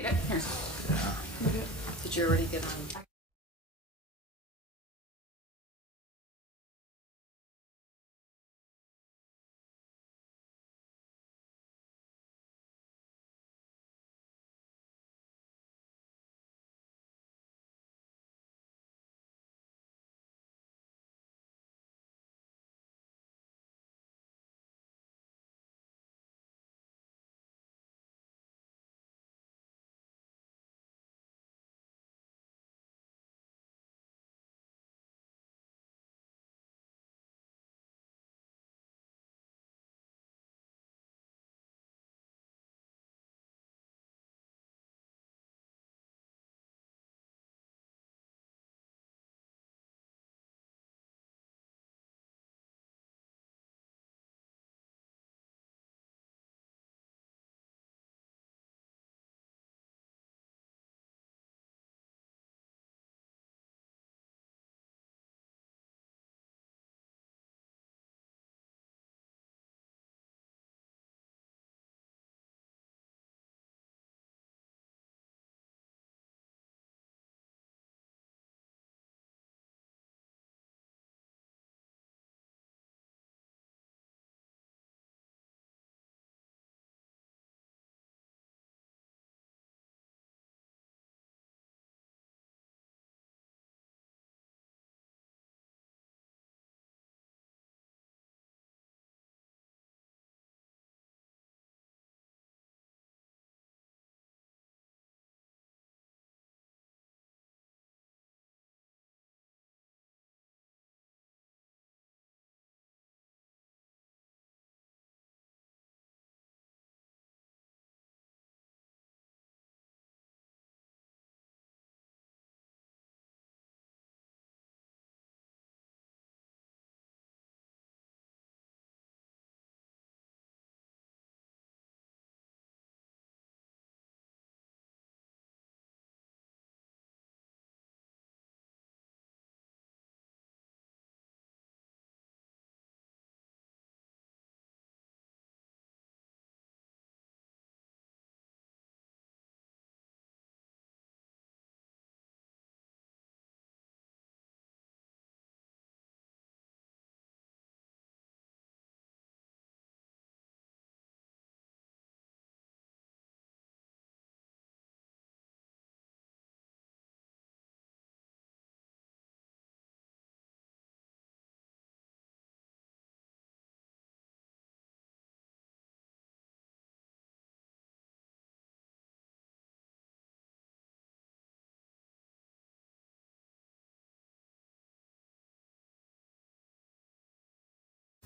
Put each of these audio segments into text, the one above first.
Here. Did you already get on?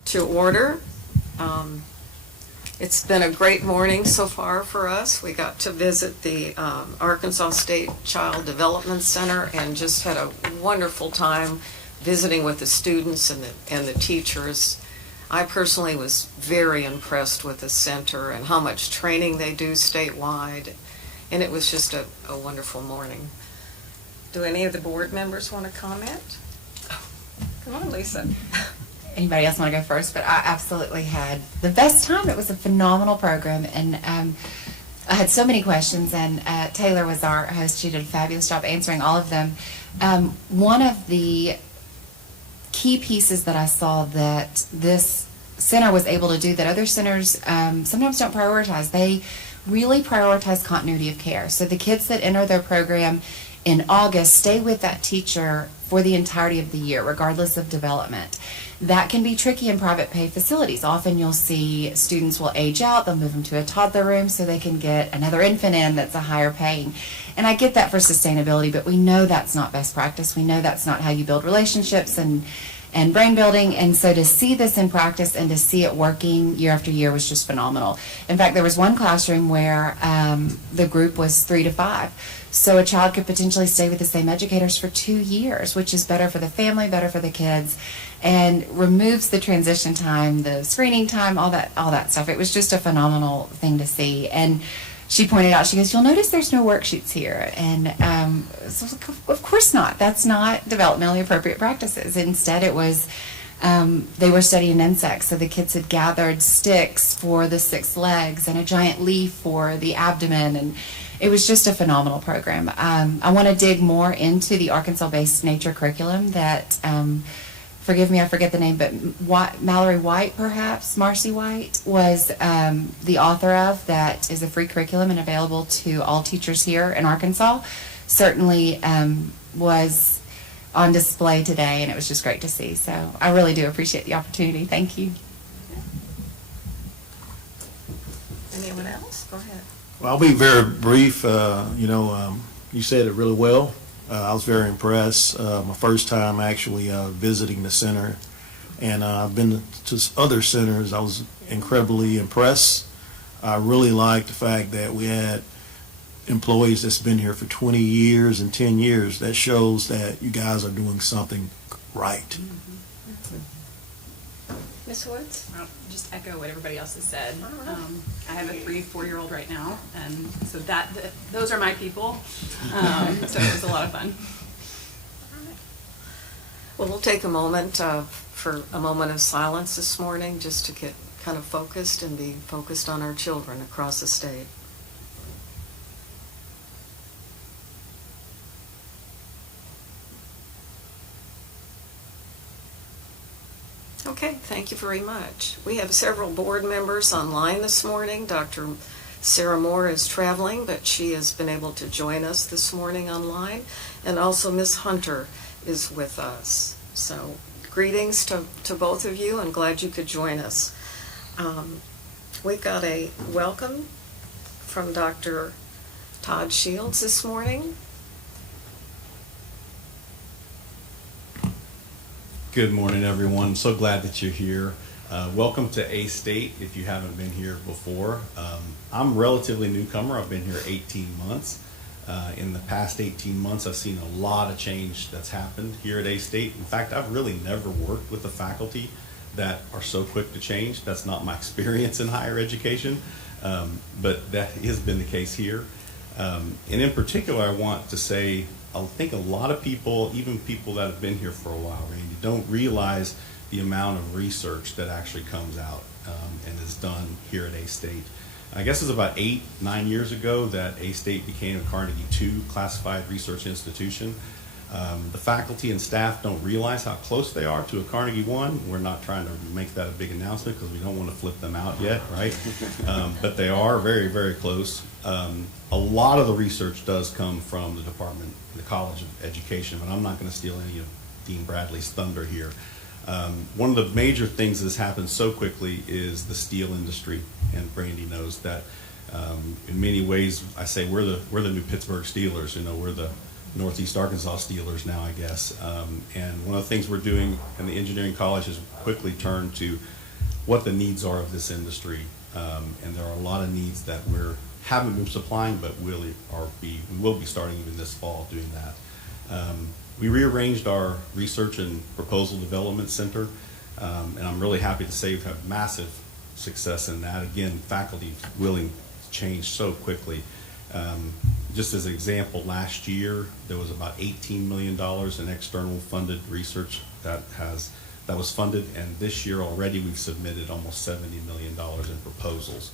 To order. It's been a great morning so far for us. We got to visit the Arkansas State Child Development Center and just had a wonderful time visiting with the students and the teachers. I personally was very impressed with the center and how much training they do statewide, and it was just a wonderful morning. Do any of the board members want to comment? Come on, Lisa. Anybody else want to go first? But I absolutely had the best time. It was a phenomenal program, and I had so many questions, and Taylor was our host. She did a fabulous job answering all of them. One of the key pieces that I saw that this center was able to do that other centers sometimes don't prioritize, they really prioritize continuity of care. So the kids that enter their program in August stay with that teacher for the entirety of the year, regardless of development. That can be tricky in private pay facilities. Often you'll see students will age out, they'll move them to a toddler room so they can get another infant in that's a higher paying. And I get that for sustainability, but we know that's not best practice. We know that's not how you build relationships and brain building. And so to see this in practice and to see it working year after year was just phenomenal. In fact, there was one classroom where the group was 3 to 5. So a child could potentially stay with the same educators for 2 years, which is better for the family, better for the kids, and removes the transition time, the screening time, all that stuff. It was just a phenomenal thing to see. And she pointed out, she goes, "You'll notice there's no worksheets here." And so I was like, of course not. That's not developmentally appropriate practices. Instead, it was they were studying insects. So the kids had gathered sticks for the 6 legs and a giant leaf for the abdomen, and it was just a phenomenal program. I want to dig more into the Arkansas-based nature curriculum that, forgive me, I forget the name, but Mallory White, perhaps, Marcy White, was the author of. That is a free curriculum and available to all teachers here in Arkansas. Certainly was on display today, and it was just great to see. So I really do appreciate the opportunity. Thank you. Anyone else? Go ahead. Well, I'll be very brief. You said it really well. I was very impressed. My first time actually visiting the center, and I've been to other centers. I was incredibly impressed. I really liked the fact that we had employees that's been here for 20 years and 10 years. That shows that you guys are doing something right. Ms. Woods? I'll just echo what everybody else has said. All right. I have a 3-4-year-old right now, and so those are my people. So it was a lot of fun. Well, we'll take a moment for a moment of silence this morning, just to get kind of focused and be focused on our children across the state. Okay, thank you very much. We have several board members online this morning. Dr. Sarah Moore is traveling, but she has been able to join us this morning online. And also Ms. Hunter is with us. So greetings to both of you, and glad you could join us. We've got a welcome from Dr. Todd Shields this morning. Good morning, everyone. So glad that you're here. Welcome to A-State if you haven't been here before. I'm a relatively newcomer. I've been here 18 months. In the past 18 months, I've seen a lot of change that's happened here at A-State. In fact, I've really never worked with a faculty that are so quick to change. That's not my experience in higher education, but that has been the case here. And in particular, I want to say, I think a lot of people, even people that have been here for a while, Randy, don't realize the amount of research that actually comes out and is done here at A-State. I guess it was about 8-9 years ago that A-State became a Carnegie II classified research institution. The faculty and staff don't realize how close they are to a Carnegie I. We're not trying to make that a big announcement because we don't want to flip them out yet, right? But they are very, very close. A lot of the research does come from the department, the College of Education, but I'm not going to steal any of Dean Bradley's thunder here. One of the major things that's happened so quickly is the steel industry, and Brandy knows that. In many ways, I say we're the new Pittsburgh Steelers. We're the Northeast Arkansas Steelers now, I guess. And one of the things we're doing in the engineering college is quickly turn to what the needs are of this industry. And there are a lot of needs that haven't been supplying, but we will be starting even this fall doing that. We rearranged our research and proposal development center, and I'm really happy to say we've had massive success in that. Again, faculty willing to change so quickly. Just as an example, last year there was about $18 million in external funded research that was funded, and this year already we've submitted almost $70 million in proposals.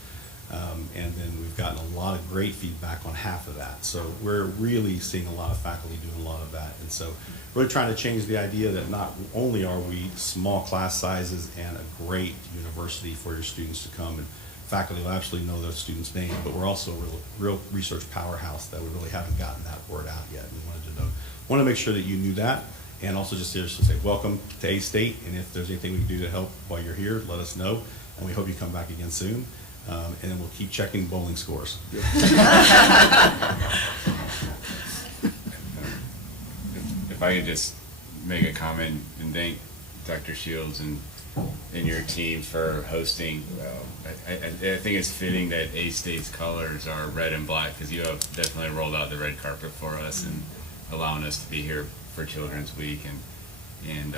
And then we've gotten a lot of great feedback on half of that. So we're really seeing a lot of faculty doing a lot of that. And so really trying to change the idea that not only are we small class sizes and a great university for your students to come, and faculty will absolutely know their students' name, but we're also a real research powerhouse that we really haven't gotten that word out yet. And we wanted to make sure that you knew that, and also just here to say welcome to A-State, and if there's anything we can do to help while you're here, let us know, and we hope you come back again soon. And then we'll keep checking bowling scores. If I could just make a comment and thank Dr. Shields and your team for hosting. I think it's fitting that A-State's colors are red and black, because you have definitely rolled out the red carpet for us and allowing us to be here for Children's Week. And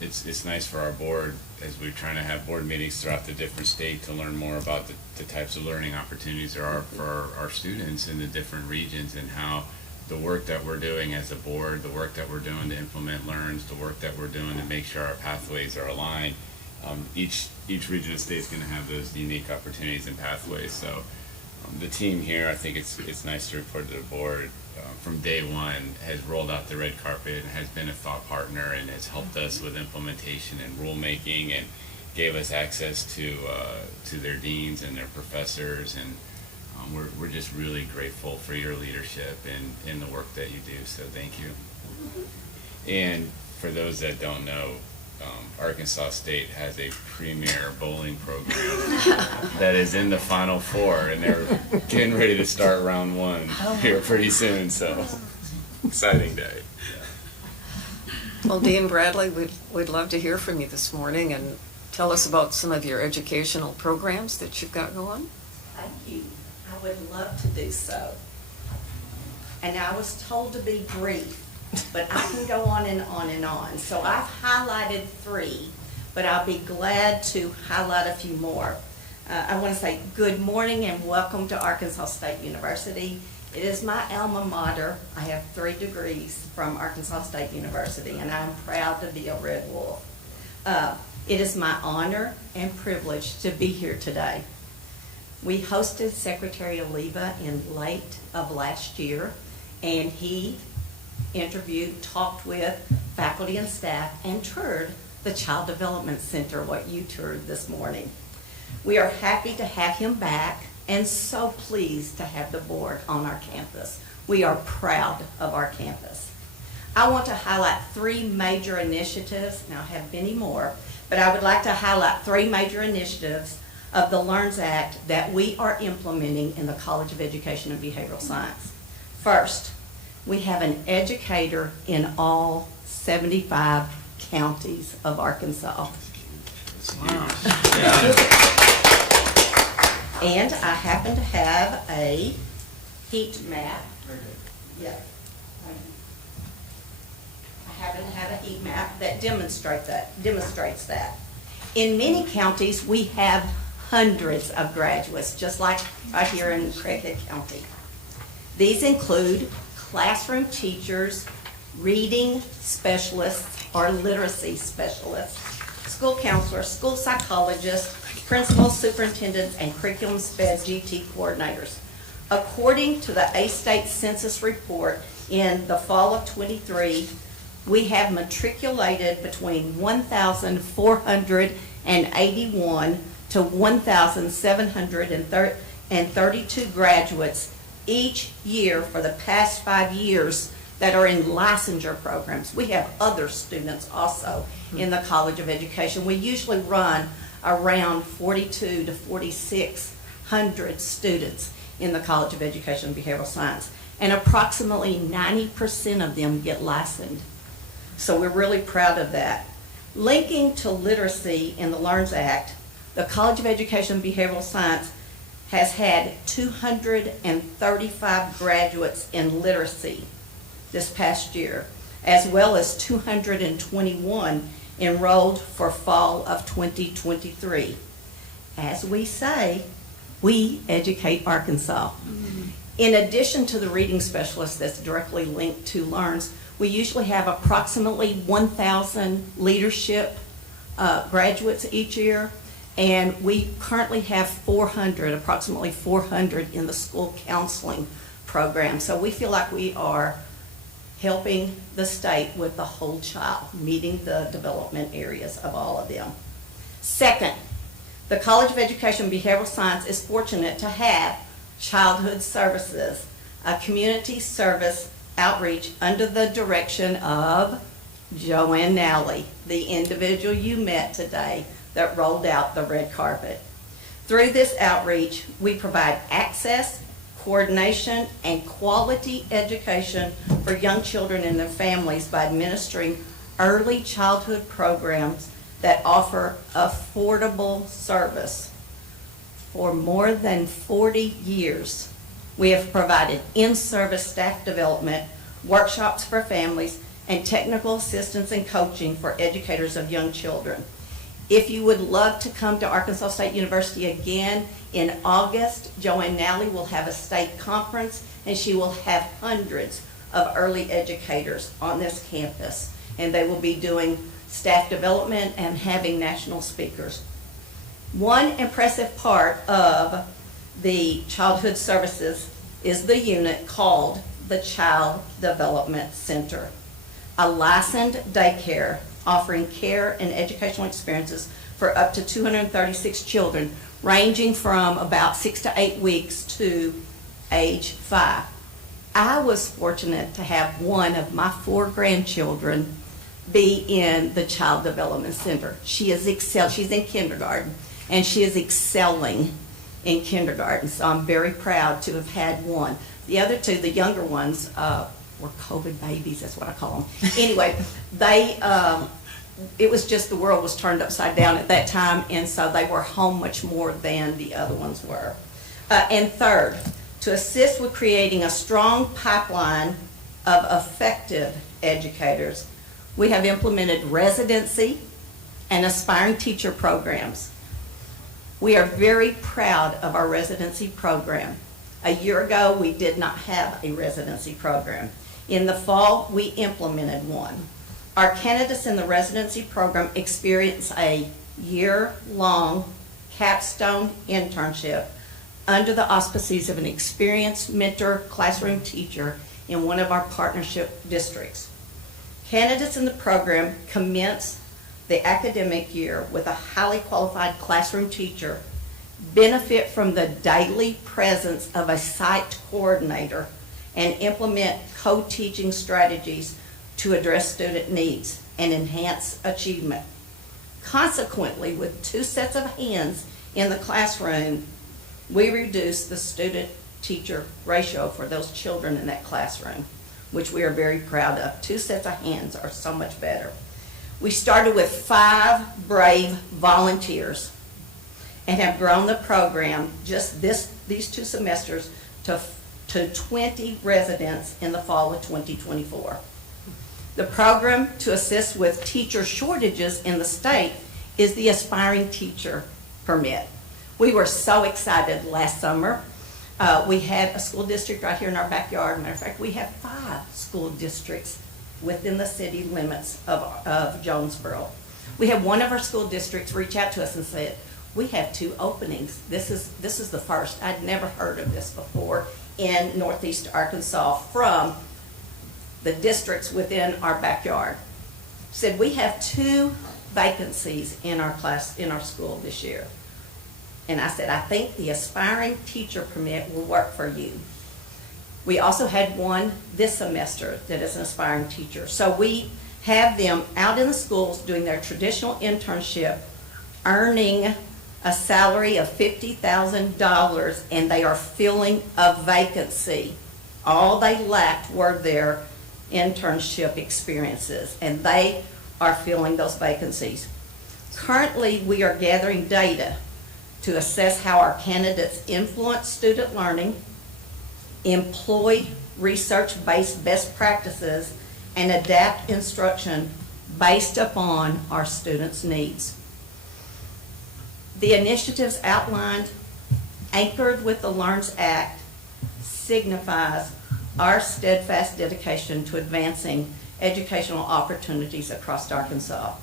it's nice for our board, as we're trying to have board meetings throughout the different state, to learn more about the types of learning opportunities there are for our students in the different regions, and how the work that we're doing as a board, the work that we're doing to implement LEARNs, the work that we're doing to make sure our pathways are aligned. Each region of state is going to have those unique opportunities and pathways. So the team here, I think it's nice to report to the board, from day one has rolled out the red carpet and has been a thought partner and has helped us with implementation and rulemaking and gave us access to their deans and their professors, and we're just really grateful for your leadership and in the work that you do. So thank you. And for those that don't know, Arkansas State has a premier bowling program that is in the Final Four, and they're getting ready to start round one here pretty soon, so exciting day. Well, Dean Bradley, we'd love to hear from you this morning and tell us about some of your educational programs that you've got going. Thank you. I would love to do so. And I was told to be brief, but I can go on and on and on. So I've highlighted 3, but I'll be glad to highlight a few more. I want to say good morning and welcome to Arkansas State University. It is my alma mater. I have 3 degrees from Arkansas State University, and I'm proud to be a Red Wolf. It is my honor and privilege to be here today. We hosted Secretary Oliva in late of last year, and he interviewed, talked with faculty and staff, and toured the Child Development Center, what you toured this morning. We are happy to have him back and so pleased to have the board on our campus. We are proud of our campus. I want to highlight 3 major initiatives, and I have many more, but I would like to highlight 3 major initiatives of the LEARNs Act that we are implementing in the College of Education and Behavioral Science. First, we have an educator in all 75 counties of Arkansas. And I happen to have a heat map. Yeah. I happen to have a heat map that demonstrates that. In many counties, we have hundreds of graduates, just like right here in Craighead County. These include classroom teachers, reading specialists or literacy specialists, school counselors, school psychologists, principals, superintendents, and curriculum sped GT coordinators. According to the A-State Census report in the fall of 23, we have matriculated between 1,481 to 1,732 graduates each year for the past 5 years that are in licensure programs. We have other students also in the College of Education. We usually run around 42 to 4,600 students in the College of Education and Behavioral Science, and approximately 90% of them get licensed. So we're really proud of that. Linking to literacy in the LEARNs Act, the College of Education and Behavioral Science has had 235 graduates in literacy this past year, as well as 221 enrolled for fall of 2023. As we say, we educate Arkansas. In addition to the reading specialist that's directly linked to LEARNs, we usually have approximately 1,000 leadership graduates each year, and we currently have approximately 400 in the school counseling program. So we feel like we are helping the state with the whole child, meeting the development areas of all of them. Second, the College of Education and Behavioral Science is fortunate to have Childhood Services, a community service outreach under the direction of Joanne Nally, the individual you met today that rolled out the red carpet. Through this outreach, we provide access, coordination, and quality education for young children and their families by administering early childhood programs that offer affordable service. For more than 40 years, we have provided in-service staff development, workshops for families, and technical assistance and coaching for educators of young children. If you would love to come to Arkansas State University again in August, Joanne Nally will have a state conference, and she will have hundreds of early educators on this campus, and they will be doing staff development and having national speakers. One impressive part of the childhood services is the unit called the Child Development Center, a licensed daycare offering care and educational experiences for up to 236 children, ranging from about 6 to 8 weeks to age 5. I was fortunate to have one of my 4 grandchildren be in the Child Development Center. She's in kindergarten, and she is excelling in kindergarten, so I'm very proud to have had one. The other 2, the younger ones, were COVID babies, that's what I call them. Anyway, it was just the world was turned upside down at that time, and so they were home much more than the other ones were. And third, to assist with creating a strong pipeline of effective educators, we have implemented residency and aspiring teacher programs. We are very proud of our residency program. A year ago, we did not have a residency program. In the fall, we implemented one. Our candidates in the residency program experience a year-long capstone internship under the auspices of an experienced mentor classroom teacher in one of our partnership districts. Candidates in the program commence the academic year with a highly qualified classroom teacher, benefit from the daily presence of a site coordinator, and implement co-teaching strategies to address student needs and enhance achievement. Consequently, with 2 sets of hands in the classroom, we reduce the student-teacher ratio for those children in that classroom, which we are very proud of. 2 sets of hands are so much better. We started with 5 brave volunteers and have grown the program just these 2 semesters to 20 residents in the fall of 2024. The program to assist with teacher shortages in the state is the Aspiring Teacher Permit. We were so excited last summer. We had a school district right here in our backyard. Matter of fact, we have 5 school districts within the city limits of Jonesboro. We had one of our school districts reach out to us and said, we have 2 openings. This is the first. I'd never heard of this before in Northeast Arkansas from the districts within our backyard. Said, we have 2 vacancies in our school this year. And I said, I think the Aspiring Teacher Permit will work for you. We also had one this semester that is an aspiring teacher. So we have them out in the schools doing their traditional internship, earning a salary of $50,000, and they are filling a vacancy. All they lacked were their internship experiences, and they are filling those vacancies. Currently, we are gathering data to assess how our candidates influence student learning, employ research-based best practices, and adapt instruction based upon our students' needs. The initiatives outlined, anchored with the LEARNS Act, signifies our steadfast dedication to advancing educational opportunities across Arkansas.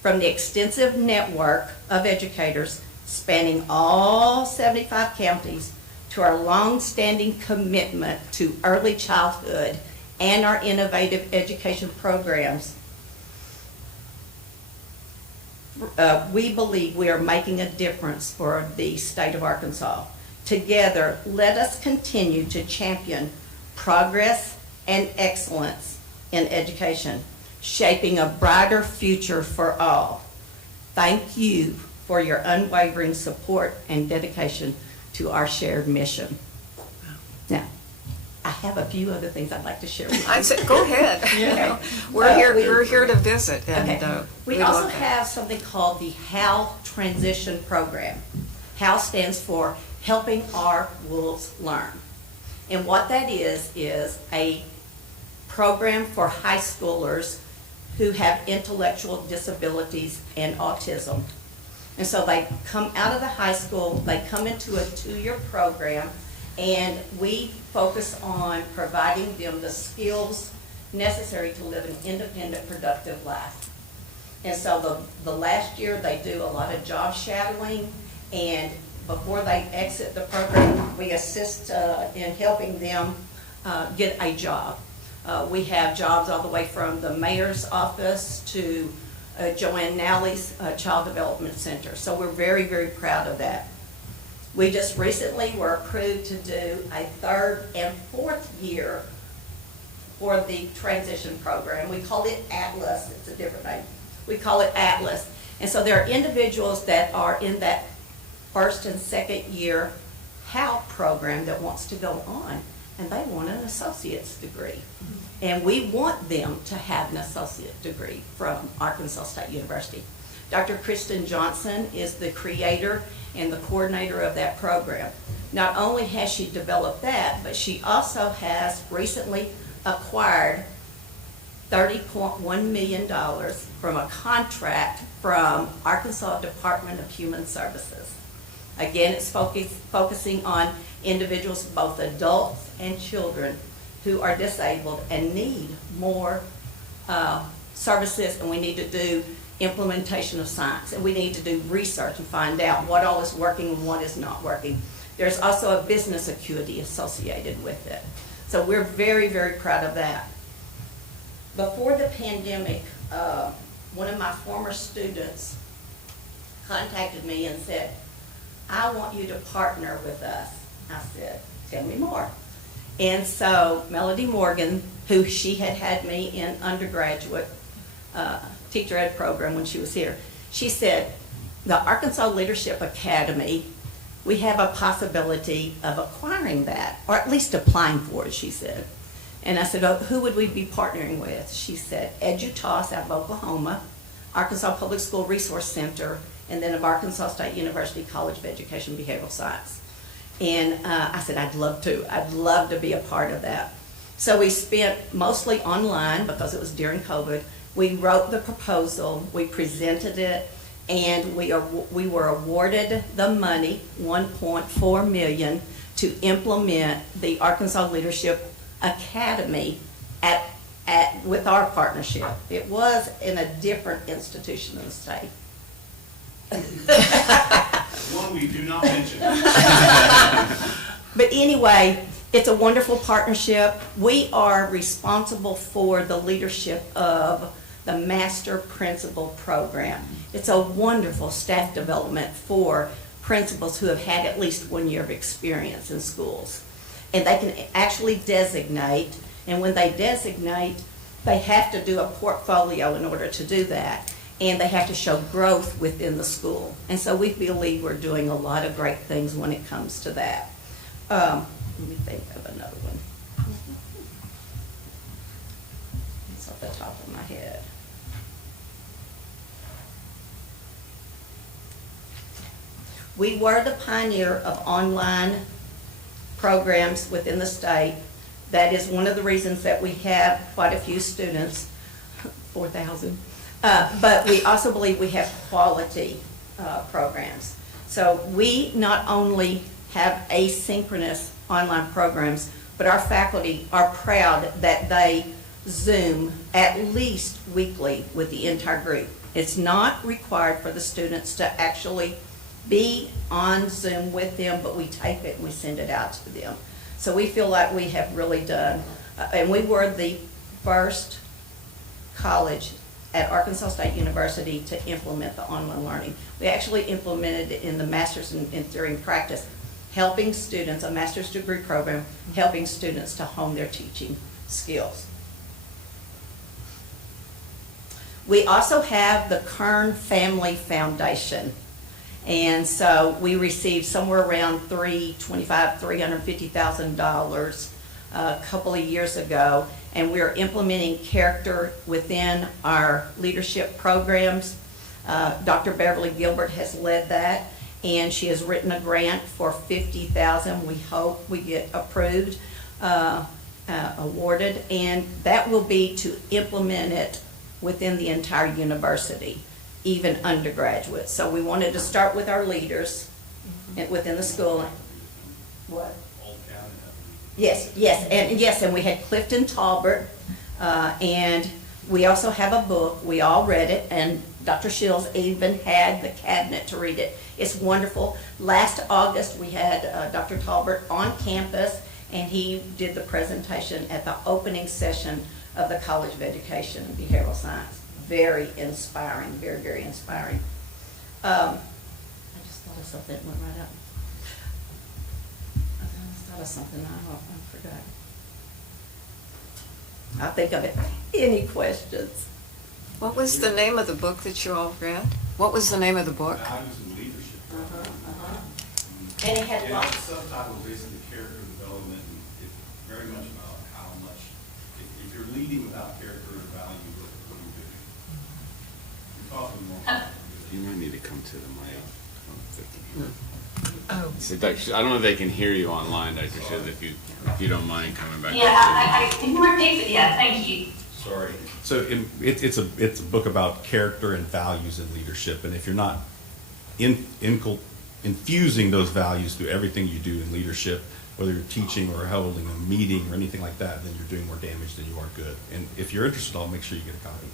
From the extensive network of educators spanning all 75 counties to our long-standing commitment to early childhood and our innovative education programs, we believe we are making a difference for the state of Arkansas. Together, let us continue to champion progress and excellence in education, shaping a brighter future for all. Thank you for your unwavering support and dedication to our shared mission. Now, I have a few other things I'd like to share with you. I said, go ahead. Okay. We're here to visit, and Okay. We we also love that. have something called the HAL Transition Program. HAL stands for Helping Our Wolves Learn. And what that is a program for high schoolers who have intellectual disabilities and autism. And so they come out of the high school, they come into a 2-year program, And we focus on providing them the skills necessary to live an independent, productive life. And so the last year, they do a lot of job shadowing, and before they exit the program, we assist in helping them get a job. We have jobs all the way from the mayor's office to Joanne Nally's Child Development Center. So we're very, very proud of that. We just recently were approved to do a 3rd and 4th year for the transition program. We call it Atlas. It's a different name. We call it Atlas. And so there are individuals that are in that 1st and 2nd year HAL program that wants to go on, and they want an associate's degree. And we want them to have an associate degree from Arkansas State University. Dr. Kristen Johnson is the creator and the coordinator of that program. Not only has she developed that, but she also has recently acquired $30.1 million from a contract from Arkansas Department of Human Services. Again, it's focusing on individuals, both adults and children, who are disabled and need more services, and we need to do implementation of science, and we need to do research and find out what all is working and what is not working. There's also a business acuity associated with it. So we're very, very proud of that. Before the pandemic, one of my former students contacted me and said, I want you to partner with us. I said, tell me more. And so Melody Morgan, who she had me in undergraduate teacher ed program when she was here, she said, the Arkansas Leadership Academy, we have a possibility of acquiring that, or at least applying for it, she said. And I said, oh, who would we be partnering with? She said, EduTOS out of Oklahoma, Arkansas Public School Resource Center, and then of Arkansas State University College of Education Behavioral Science. And I said, I'd love to. I'd love to be a part of that. So we spent mostly online because it was during COVID. We wrote the proposal, we presented it, and we were awarded the money, $1.4 million, to implement the Arkansas Leadership Academy with our partnership. It was in a different institution in the state. One we do not mention. But anyway, it's a wonderful partnership. We are responsible for the leadership of the Master Principal Program. It's a wonderful staff development for principals who have had at least 1 year of experience in schools. And they can actually designate, and when they designate, they have to do a portfolio in order to do that. And they have to show growth within the school. And so we believe we're doing a lot of great things when it comes to that. Let me think of another one. It's off the top of my head. We were the pioneer of online programs within the state. That is one of the reasons that we have quite a few students, 4,000. But we also believe we have quality programs. So we not only have asynchronous online programs, but our faculty are proud that they Zoom at least weekly with the entire group. It's not required for the students to actually be on Zoom with them, but we tape it and we send it out to them. So we feel like we have really done, and we were the first college at Arkansas State University to implement the online learning. We actually implemented it in the Master's in Theory and Practice, helping students, a master's degree program, helping students to hone their teaching skills. We also have the Kern Family Foundation. And so we received somewhere around $350,000 a couple of years ago, and we're implementing character within our leadership programs. Dr. Beverly Gilbert has led that, and she has written a grant for $50,000. We hope we get approved, awarded, and that will be to implement it within the entire university, even undergraduates. So we wanted to start with our leaders within the school. What? All caps. Yes, and we had Clifton Talbert, and we also have a book. We all read it, and Dr. Shields even had the cabinet to read it. It's wonderful. Last August, we had Dr. Talbert on campus, and he did the presentation at the opening session of the College of Education and Behavioral Science. Very inspiring, very, very inspiring. I just thought of something that went right up. I just thought of something, I forgot. I'll think of it. Any questions? What was the name of the book that you all read? What was the name of the book? Values and leadership. And it had And lots. the subtitle is basically character development, and it's very much about how much, if you're leading without character or value, what are you doing? You're talking more. You might need to come to the mic. Oh. So, Dr. I don't know if they can hear you online, Dr. Shields, if you don't mind coming back. Yeah, I can you repeat it? Yeah, thank you. Sorry. So it's a book about character and values in leadership, and if you're not infusing those values through everything you do in leadership, whether you're teaching or holding a meeting or anything like that, then you're doing more damage than you are good. And if you're interested, I'll make sure you get a copy.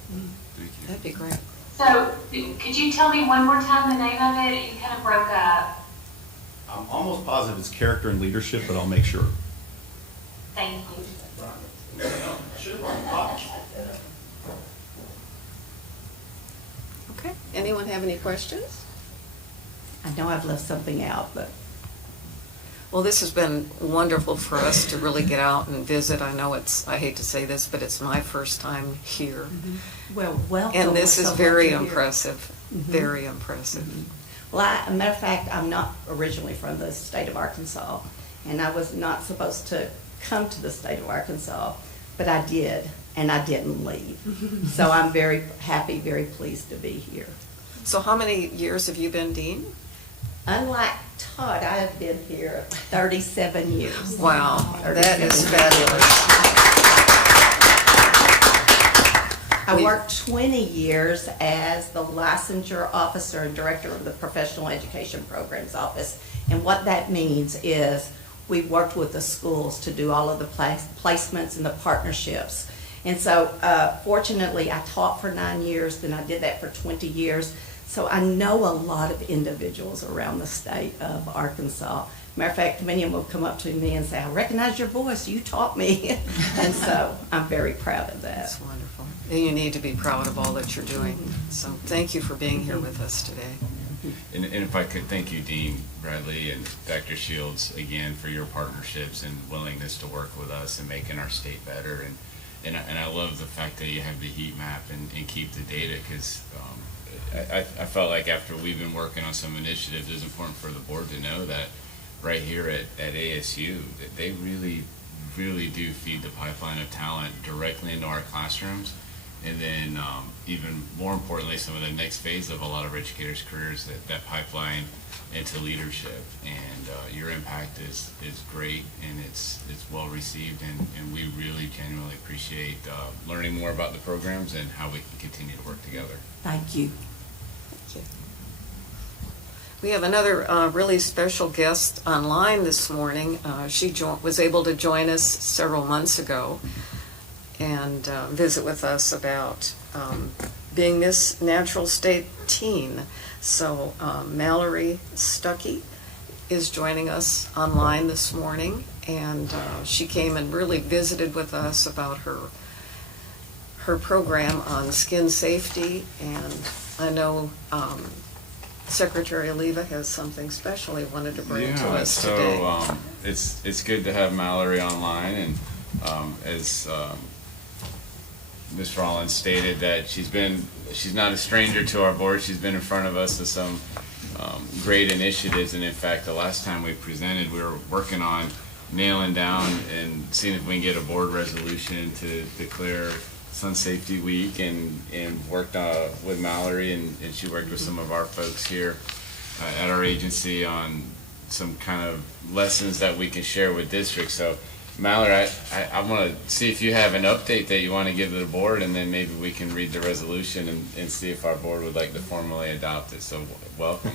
Thank you. That'd be great. So, could you tell me one more time the name of it? You kind of broke up. I'm almost positive it's character and leadership, but I'll make sure. Thank you. Okay. Anyone have any questions? I know I've left something out, but Well, this has been wonderful for us to really get out and visit. I know I hate to say this, but it's my first time here. well, welcome. And this We're is so very glad you're here. impressive, very impressive. Well, a matter of fact, I'm not originally from the state of Arkansas, and I was not supposed to come to the state of Arkansas, but I did, and I didn't leave. So I'm very happy, very pleased to be here. So how many years have you been dean? Unlike Todd, I have been here 37 years. Wow, that is 37 fabulous. I worked 20 years as the licensure officer and director of the Professional Education Programs Office. And what that means is we worked with the schools to do all of the placements and the partnerships. And so fortunately, I taught for 9 years, then I did that for 20 years. So I know a lot of individuals around the state of Arkansas. Matter of fact, many of them will come up to me and say, I recognize your voice, you taught me. And so I'm very proud of that. That's wonderful. And you need to be proud of all that you're doing. So thank you for being here with us today. And if I could thank you, Dean Bradley and Dr. Shields, again, for your partnerships and willingness to work with us and making our state better. And I love the fact that you have the heat map and keep the data, because I felt like after we've been working on some initiatives, it's important for the board to know that right here at ASU, that they really, really do feed the pipeline of talent directly into our classrooms. And then even more importantly, some of the next phase of a lot of educators' careers, that pipeline into leadership. And your impact is great, and it's well received, and we really genuinely appreciate learning more about the programs and how we can continue to work together. Thank you. We have another really special guest online this morning. She was able to join us several months ago and visit with us about being Miss Natural State Teen. So Mallory Stuckey is joining us online this morning, and she came and really visited with us about her program on skin safety. And I know Secretary Oliva has something special he wanted to bring to us today. So it's good to have Mallory online, and as Ms. Rollins stated, that she's not a stranger to our board. She's been in front of us with some great initiatives, and in fact, the last time we presented, we were working on nailing down and seeing if we can get a board resolution to declare Sun Safety Week, and worked with Mallory, and she worked with some of our folks here at our agency on some kind of lessons that we can share with districts. So Mallory, I want to see if you have an update that you want to give to the board, and then maybe we can read the resolution and see if our board would like to formally adopt it. So welcome.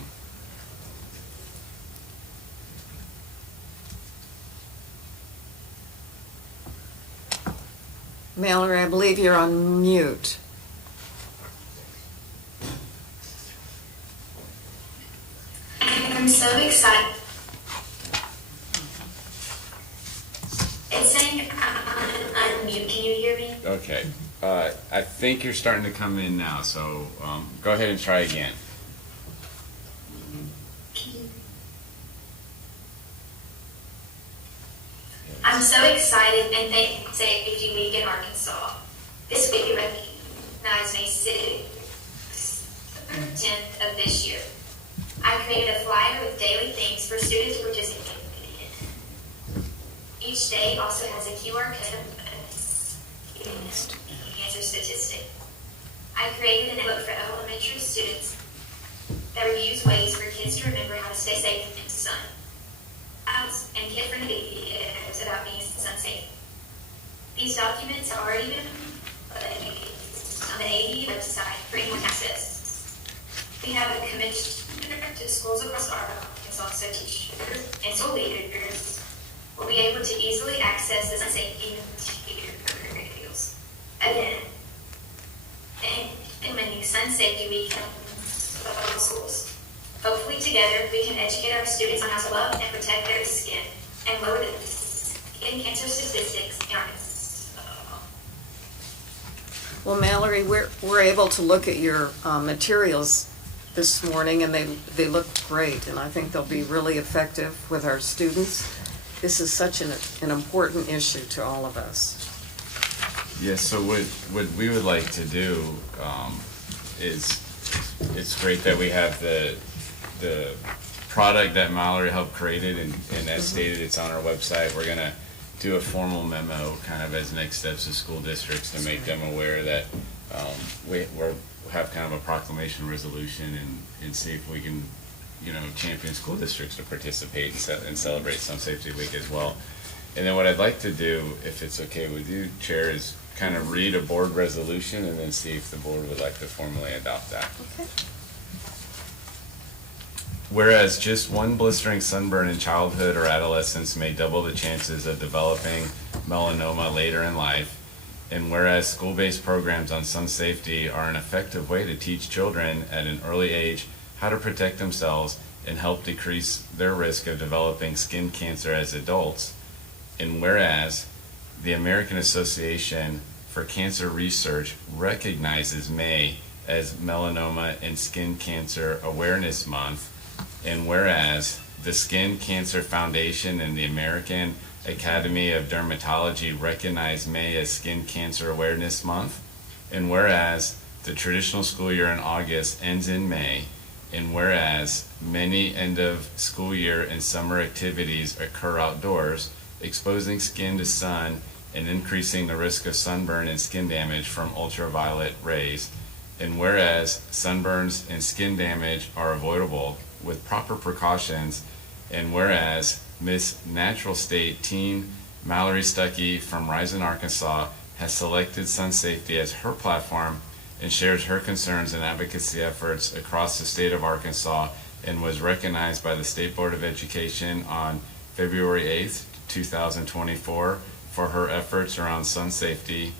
Mallory, I believe you're on mute. I'm so excited. It's saying unmute. Can you hear me? Okay. I think you're starting to come in now, so go ahead and try again. I'm so excited and thankful Safety Week in Arkansas. This week we recognize May 6th, the 10th of this year. I created a flyer with daily things for students to participate in. Each day also has a QR code answer statistic. I created an book for elementary students that reviews ways for kids to remember how to stay safe in the sun. And kid-friendly videos about being sun safe. These documents have already been on the AD website for anyone to access. We have a commitment to schools across Arkansas, so teachers and school leaders will be able to easily access the sun safety materials. Again, implementing Sun Safety Week in schools. Hopefully together we can educate our students on how to love and protect their skin and lower the skin cancer statistics in Arkansas. Well, Mallory, we're able to look at your materials this morning, and they look great, and I think they'll be really effective with our students. This is such an important issue to all of us. Yes, so what we would like to do is, it's great that we have the product that Mallory helped created, and as stated, it's on our website. We're gonna do a formal memo kind of as next steps to school districts to make them aware that we'll have kind of a proclamation resolution and see if we can, champion school districts to participate and celebrate Sun Safety Week as well. And then what I'd like to do, if it's okay with you, Chair, is kind of read a board resolution and then see if the board would like to formally adopt that. Okay. Whereas just one blistering sunburn in childhood or adolescence may double the chances of developing melanoma later in life, and whereas school-based programs on sun safety are an effective way to teach children at an early age how to protect themselves and help decrease their risk of developing skin cancer as adults, and whereas the American Association for Cancer Research recognizes May as Melanoma and Skin Cancer Awareness Month, and whereas the Skin Cancer Foundation and the American Academy of Dermatology recognize May as Skin Cancer Awareness Month, and whereas the traditional school year in August ends in May, and whereas many end of school year and summer activities occur outdoors, exposing skin to sun and increasing the risk of sunburn and skin damage from ultraviolet rays, and whereas sunburns and skin damage are avoidable with proper precautions, and whereas Miss Natural State teen Mallory Stuckey from Risen, Arkansas has selected sun safety as her platform and shares her concerns and advocacy efforts across the state of Arkansas, and was recognized by the State Board of Education on February 8th, 2024 for her efforts around sun safety.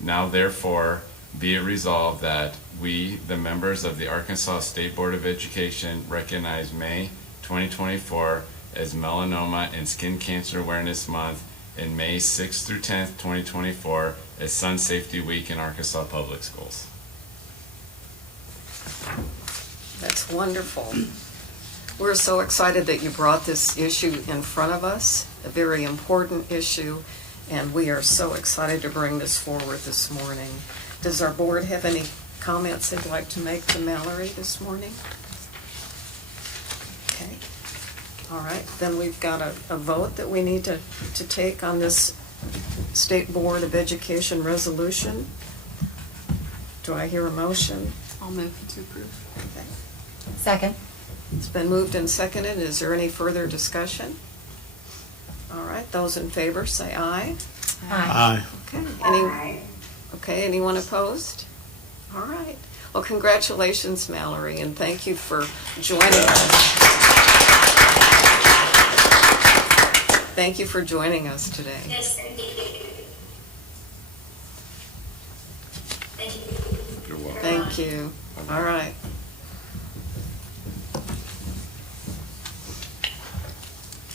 Now therefore be it resolved that we, the members of the Arkansas State Board of Education, recognize May 2024 as Melanoma and Skin Cancer Awareness Month, and May 6th through 10th, 2024 as Sun Safety Week in Arkansas Public Schools. That's wonderful. We're so excited that you brought this issue in front of us, a very important issue, and we are so excited to bring this forward this morning. Does our board have any comments they'd like to make to Mallory this morning? Okay. All right, then we've got a vote that we need to take on this State Board of Education resolution. Do I hear a motion? I'll move to approve. Okay. Second. It's been moved and seconded. Is there any further discussion? All right, those in favor say aye. Aye. Okay, anyone opposed? All right. Well, congratulations, Mallory, and thank you for joining us. Thank you for joining us today. Yes, thank you. Thank you. You're welcome. Thank you. All right.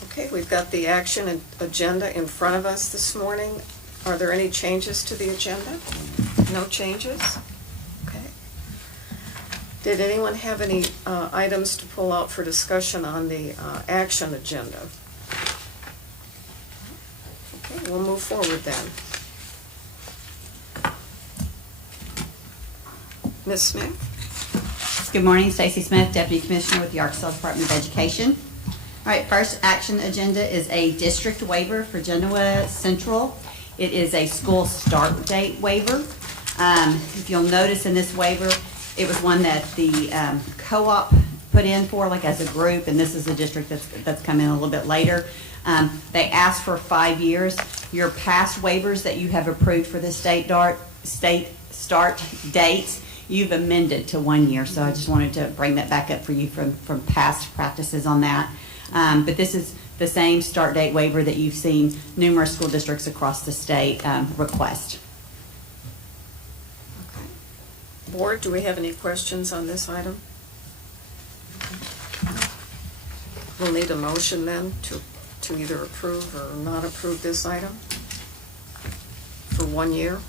Okay, we've got the action agenda in front of us this morning. Are there any changes to the agenda? No changes? Okay. Did anyone have any items to pull out for discussion on the action agenda? Okay, we'll move forward then. Ms. Smith? Good morning, Stacy Smith, Deputy Commissioner with the Arkansas Department of Education. All right, first action agenda is a district waiver for Genoa Central. It is a school start date waiver. If you'll notice in this waiver, it was one that the co-op put in for, like as a group, and this is a district that's come in a little bit later. They asked for 5 years. Your past waivers that you have approved for the state start dates, you've amended to 1 year. So I just wanted to bring that back up for you from past practices on that. But this is the same start date waiver that you've seen numerous school districts across the state request. Okay. Board, do we have any questions on this item? We'll need a motion then to either approve or not approve this item for 1 year.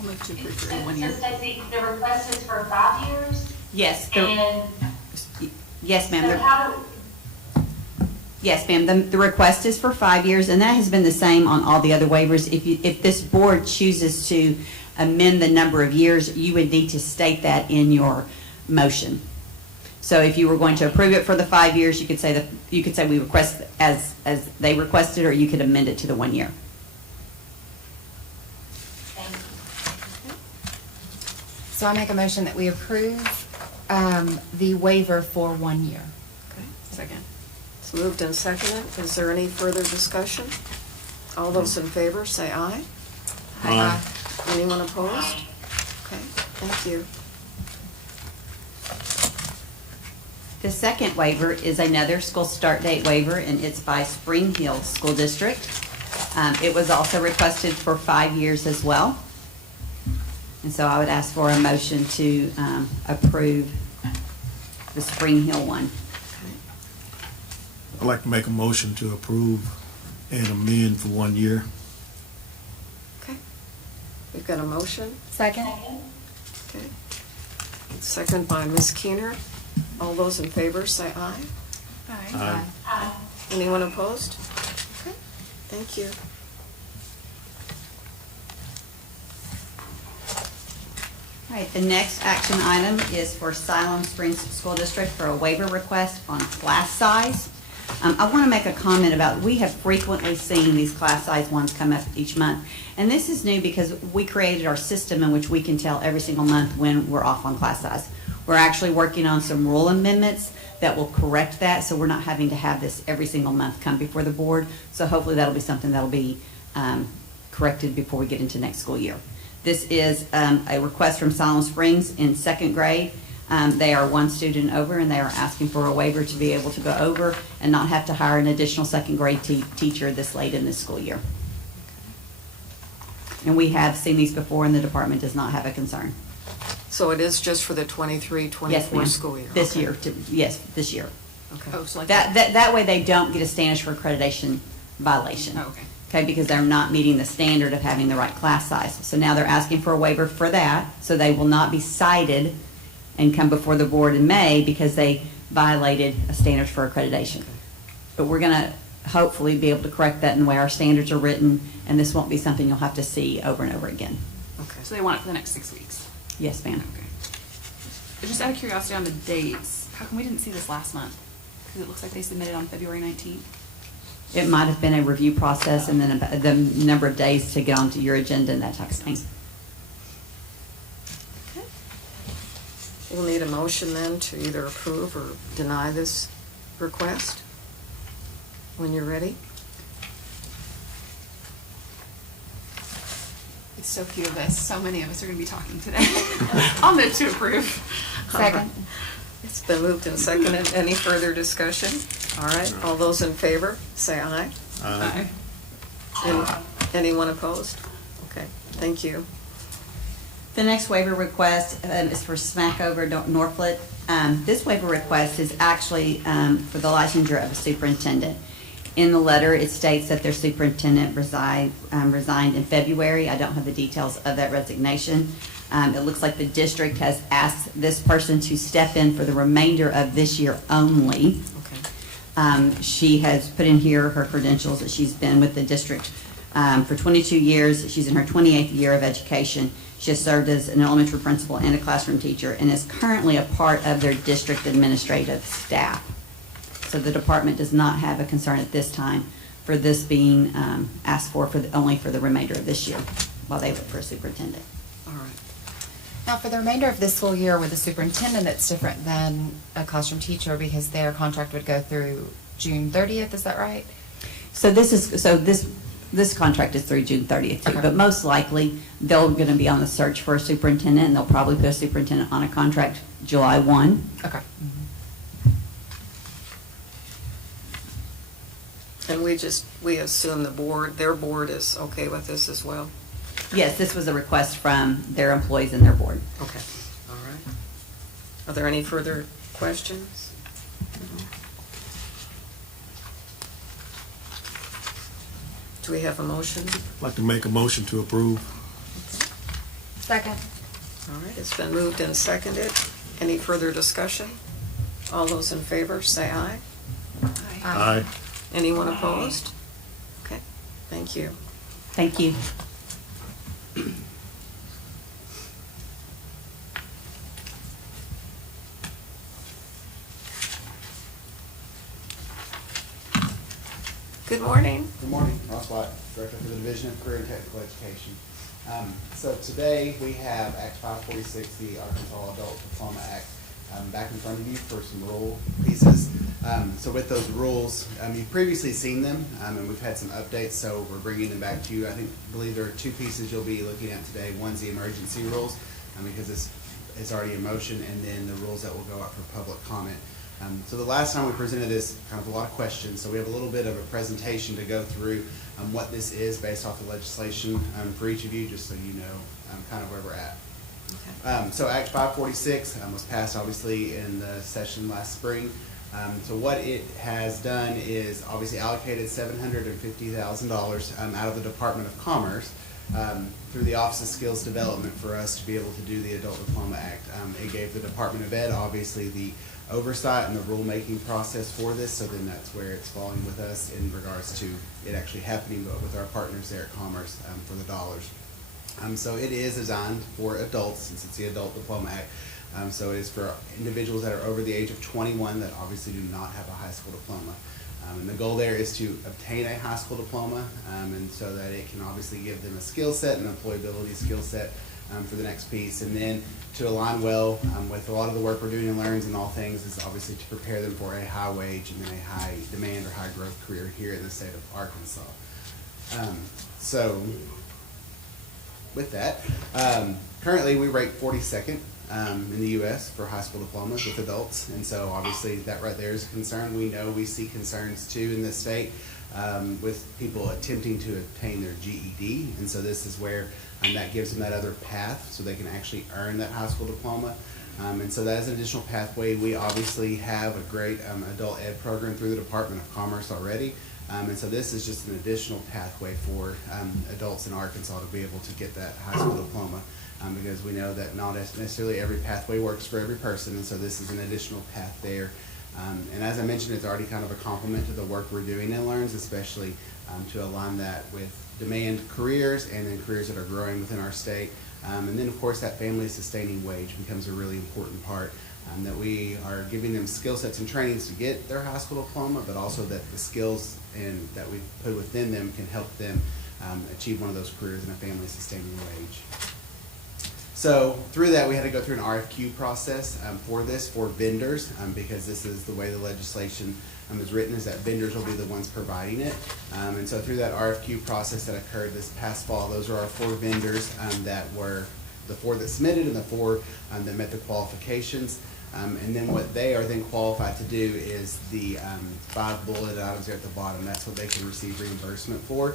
I'll move to approve for 1 year. So Stacy, the request is for 5 years? Yes. And Yes, ma'am. so how do, Yes, ma'am. The request is for 5 years, and that has been the same on all the other waivers. If this board chooses to amend the number of years, you would need to state that in your motion. So if you were going to approve it for the 5 years, you could say we request as they requested, or you could amend it to the 1 year. thank you. So I make a motion that we approve the waiver for 1 year. Okay. Second. It's moved and seconded. Is there any further discussion? All those in favor, say aye. Aye. Anyone opposed? Okay, thank you. The second waiver is another school start date waiver, and it's by Spring Hill School District. It was also requested for 5 years as well. And so I would ask for a motion to approve the Spring Hill one. I'd like to make a motion to approve and amend for 1 year. Okay. We've got a motion. Second? Okay. Second by Ms. Keener. All those in favor, say aye. Aye. Anyone opposed? Okay, thank you. All right, the next action item is for Siloam Springs School District for a waiver request on class size. I want to make a comment about, we have frequently seen these class size ones come up each month. And this is new because we created our system in which we can tell every single month when we're off on class size. We're actually working on some rule amendments that will correct that, so we're not having to have this every single month come before the board. So hopefully that'll be something that'll be corrected before we get into next school year. This is a request from Siloam Springs in second grade. They are one student over, and they are asking for a waiver to be able to go over and not have to hire an additional second grade teacher this late in this school year. And we have seen these before, and the department does not have a concern. So it is just for the 23-24 ma'am. school year? This Okay. year, yes, this year. Okay. Oh, so like That way they don't get a standards for accreditation violation. Oh, okay. Okay, because they're not meeting the standard of having the right class size. So now they're asking for a waiver for that, so they will not be cited and come before the board in May because they violated a standards for accreditation. But we're gonna hopefully be able to correct that in the way our standards are written, and this won't be something you'll have to see over and over again. Okay. So they want it for the next 6 weeks. Yes, ma'am. Okay. Just out of curiosity on the dates, how come we didn't see this last month? Because it looks like they submitted on February 19th. It might have been a review process and then the number of days to get onto your agenda and that type of thing. Okay. We'll need a motion then to either approve or deny this request when you're ready. It's so few of us. So many of us are going to be talking today. I'll move to approve. Second? It's been moved and seconded. Any further discussion? All right, all those in favor, say aye. Aye. Anyone opposed? Okay, thank you. The next waiver request is for Smackover Norflet. This waiver request is actually for the licensure of a superintendent. In the letter, it states that their superintendent resigned in February. I don't have the details of that resignation. It looks like the district has asked this person to step in for the remainder of this year only. Okay. She has put in here her credentials that she's been with the district for 22 years. She's in her 28th year of education. She has served as an elementary principal and a classroom teacher and is currently a part of their district administrative staff. So the department does not have a concern at this time for this being asked for only for the remainder of this year while they look for a superintendent. All right. Now, for the remainder of this school year with the superintendent, it's different than a classroom teacher because their contract would go through June 30th, is that right? So this contract is through June 30th, too, Okay. but most likely they're going to be on the search for a superintendent, and they'll probably put a superintendent on a contract July 1. Okay. And we assume their board is okay with this as well? Yes, this was a request from their employees and their board. Okay, all right. Are there any further questions? Do we have a motion? I'd like to make a motion to approve. Second. All right, it's been moved and seconded. Any further discussion? All those in favor, say aye. Aye. Anyone opposed? Okay, thank you. Thank you. Good morning. Good morning, Ross White, Director for the Division of Career and Technical Education. So today we have Act 546, the Arkansas Adult Diploma Act, back in front of you for some rule pieces. So with those rules, you've previously seen them, and we've had some updates, so we're bringing them back to you. I believe there are two pieces you'll be looking at today. One's the emergency rules, because this is already in motion, and then the rules that will go out for public comment. So the last time we presented this, kind of a lot of questions, so we have a little bit of a presentation to go through what this is based off the legislation for each of you, just so you know kind of where we're at. So Act 546 was passed obviously in the session last spring. So what it has done is obviously allocated $750,000 out of the Department of Commerce through the Office of Skills Development for us to be able to do the Adult Diploma Act. It gave the Department of Ed obviously the oversight and the rulemaking process for this, so then that's where it's falling with us in regards to it actually happening with our partners there at Commerce for the dollars. So it is designed for adults, since it's the Adult Diploma Act. So it is for individuals that are over the age of 21 that obviously do not have a high school diploma. And the goal there is to obtain a high school diploma, and so that it can obviously give them a skill set, an employability skill set for the next piece. And then to align well with a lot of the work we're doing in Learns and all things is obviously to prepare them for a high wage and then a high demand or high growth career here in the state of Arkansas. So with that, currently we rank 42nd in the U.S. for high school diplomas with adults, and so obviously that right there is a concern. We see concerns too in this state with people attempting to obtain their GED, and so this is where that gives them that other path so they can actually earn that high school diploma. And so that is an additional pathway. We obviously have a great adult ed program through the Department of Commerce already. And so this is just an additional pathway for adults in Arkansas to be able to get that high school diploma, because we know that not necessarily every pathway works for every person, and so this is an additional path there. And as I mentioned, it's already kind of a complement to the work we're doing in Learns, especially to align that with demand careers and then careers that are growing within our state. And then of course that family sustaining wage becomes a really important part, that we are giving them skill sets and trainings to get their high school diploma, but also that the skills that we put within them can help them achieve one of those careers in a family sustaining wage. So through that, we had to go through an RFQ process for vendors, because this is the way the legislation is written, is that vendors will be the ones providing it. And so through that RFQ process that occurred this past fall, those are our 4 vendors that were the 4 that submitted and the 4 that met the qualifications. And then what they are then qualified to do is the 5 bulleted items there at the bottom. That's what they can receive reimbursement for.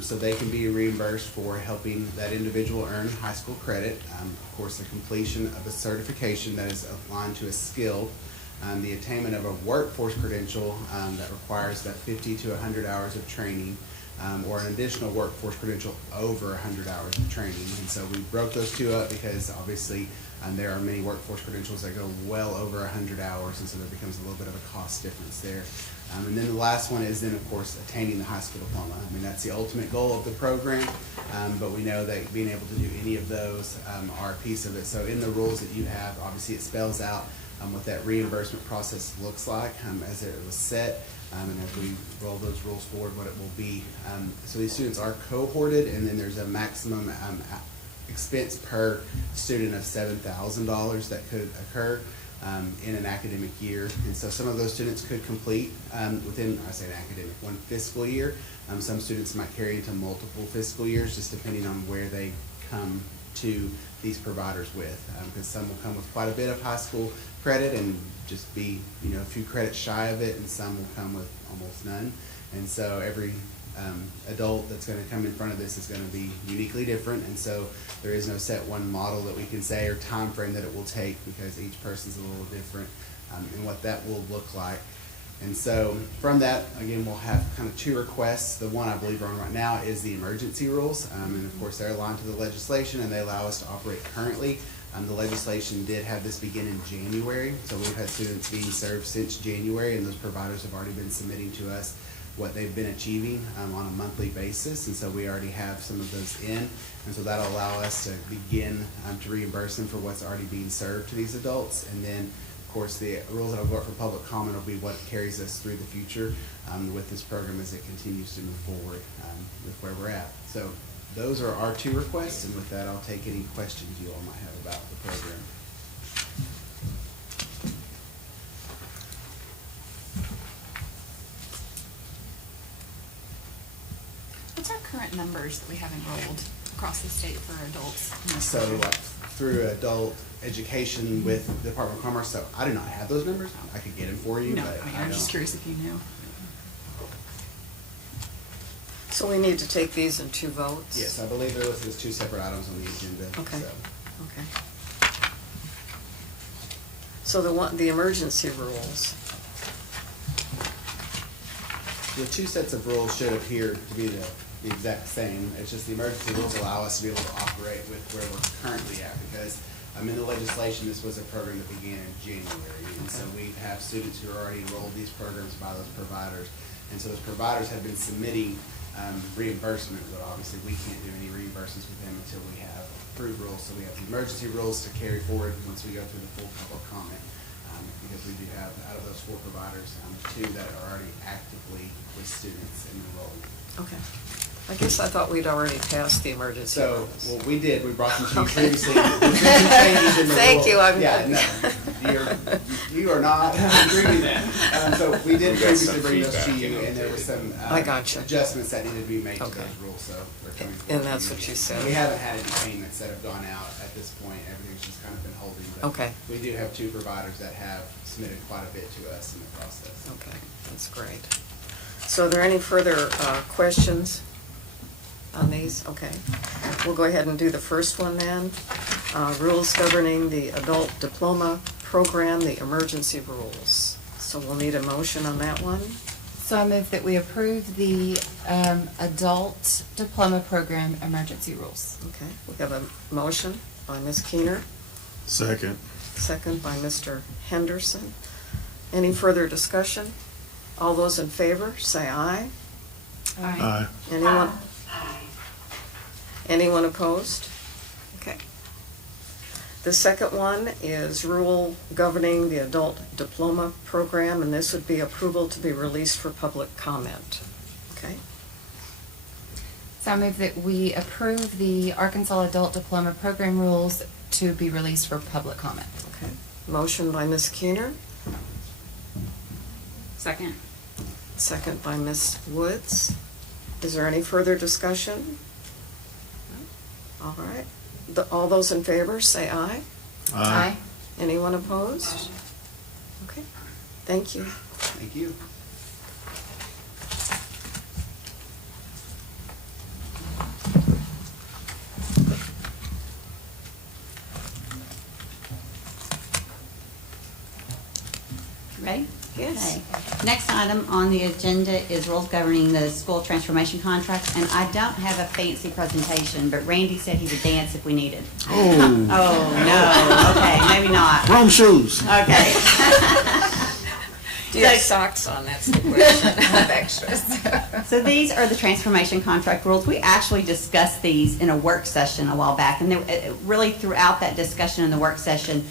So they can be reimbursed for helping that individual earn high school credit. Of course, the completion of a certification that is aligned to a skill, the attainment of a workforce credential that requires that 50 to 100 hours of training, or an additional workforce credential over 100 hours of training. And so we broke those two up because obviously there are many workforce credentials that go well over 100 hours, and so there becomes a little bit of a cost difference there. And then the last one is then, of course, attaining the high school diploma. I mean, that's the ultimate goal of the program, but we know that being able to do any of those are a piece of it. So in the rules that you have, obviously it spells out what that reimbursement process looks like as it was set, and as we roll those rules forward, what it will be. So these students are cohorted, and then there's a maximum expense per student of $7,000 that could occur in an academic year. And so some of those students could complete within, I say an academic, one fiscal year. Some students might carry into multiple fiscal years, just depending on where they come to these providers with, because some will come with quite a bit of high school credit and just be, a few credits shy of it, and some will come with almost none. And so every adult that's going to come in front of this is going to be uniquely different, and so there is no set one model that we can say or time frame that it will take, because each person's a little different in what that will look like. And so from that, again, we'll have kind of two requests. The one I believe we're on right now is the emergency rules, and of course they're aligned to the legislation and they allow us to operate currently. The legislation did have this begin in January, so we've had students being served since January, and those providers have already been submitting to us what they've been achieving on a monthly basis, and so we already have some of those in, and so that'll allow us to begin to reimburse them for what's already being served to these adults. And then, of course, the rules that will go up for public comment will be what carries us through the future with this program as it continues to move forward with where we're at. So those are our two requests, and with that, I'll take any questions you all might have about the program. What's our current numbers that we have enrolled across the state for adults in this So program? through adult education with the Department of Commerce, so I do not have those numbers. I could get them for you, No, but I mean, I I'm just don't. curious if you knew. So we need to take these in two votes? Yes, I believe there was two separate items on the agenda. Okay. So. Okay. So the emergency rules, The two sets of rules should appear to be the exact same. It's just the emergency rules allow us to be able to operate with where we're currently at, because in the legislation, this was a program that began in January. And so we have students who are already enrolled in these programs by those providers. And so those providers have been submitting reimbursement, but obviously we can't do any reimbursements with them until we have approved rules. So we have the emergency rules to carry forward once we go through the full public comment, because we do have, out of those 4 providers, 2 that are already actively with students enrolled. okay. I guess I thought we'd already passed the emergency So, rules. well, we did, we brought them to you Okay. previously. There's been some changes in the Thank rule. you, I'm- Yeah, no, you are not agreeing that. So we did We got previously some bring those to feedback, you, you know, and there were some I gotcha. adjustments that needed to be made to Okay. those rules, so they're coming forward. And that's to what you said. We haven't had any payments that have gone out at this point, everything's just kind of been holding. But Okay. we do have 2 providers that have submitted quite a bit to us in the process. Okay, that's great. So are there any further questions on these? Okay. We'll go ahead and do the first one then. Rules governing the adult diploma program, the emergency rules. So we'll need a motion on that one. So I move that we approve the adult diploma program emergency rules. Okay, we have a motion by Ms. Keener, Second. second by Mr. Henderson. Any further discussion? All those in favor, say aye. Aye. Anyone? Anyone opposed? Okay. The second one is rule governing the adult diploma program, and this would be approval to be released for public comment. Okay? So I move that we approve the Arkansas Adult Diploma Program rules to be released for public comment. Okay. Motion by Ms. Keener, Second. second by Ms. Woods. Is there any further discussion? All right. All those in favor, say aye. Aye. Anyone opposed? Okay, thank you. Thank you. Okay. Next item on the agenda is rules governing the school transformation contracts, and I don't have a fancy presentation, but Randy said he would dance if we needed. Oh, Oh, no, okay, maybe not. wrong shoes. Okay. Do you have socks on? That's the question. I have extras. So these are the transformation contract rules. We actually discussed these in a work session a while back, and really throughout that discussion in the work session,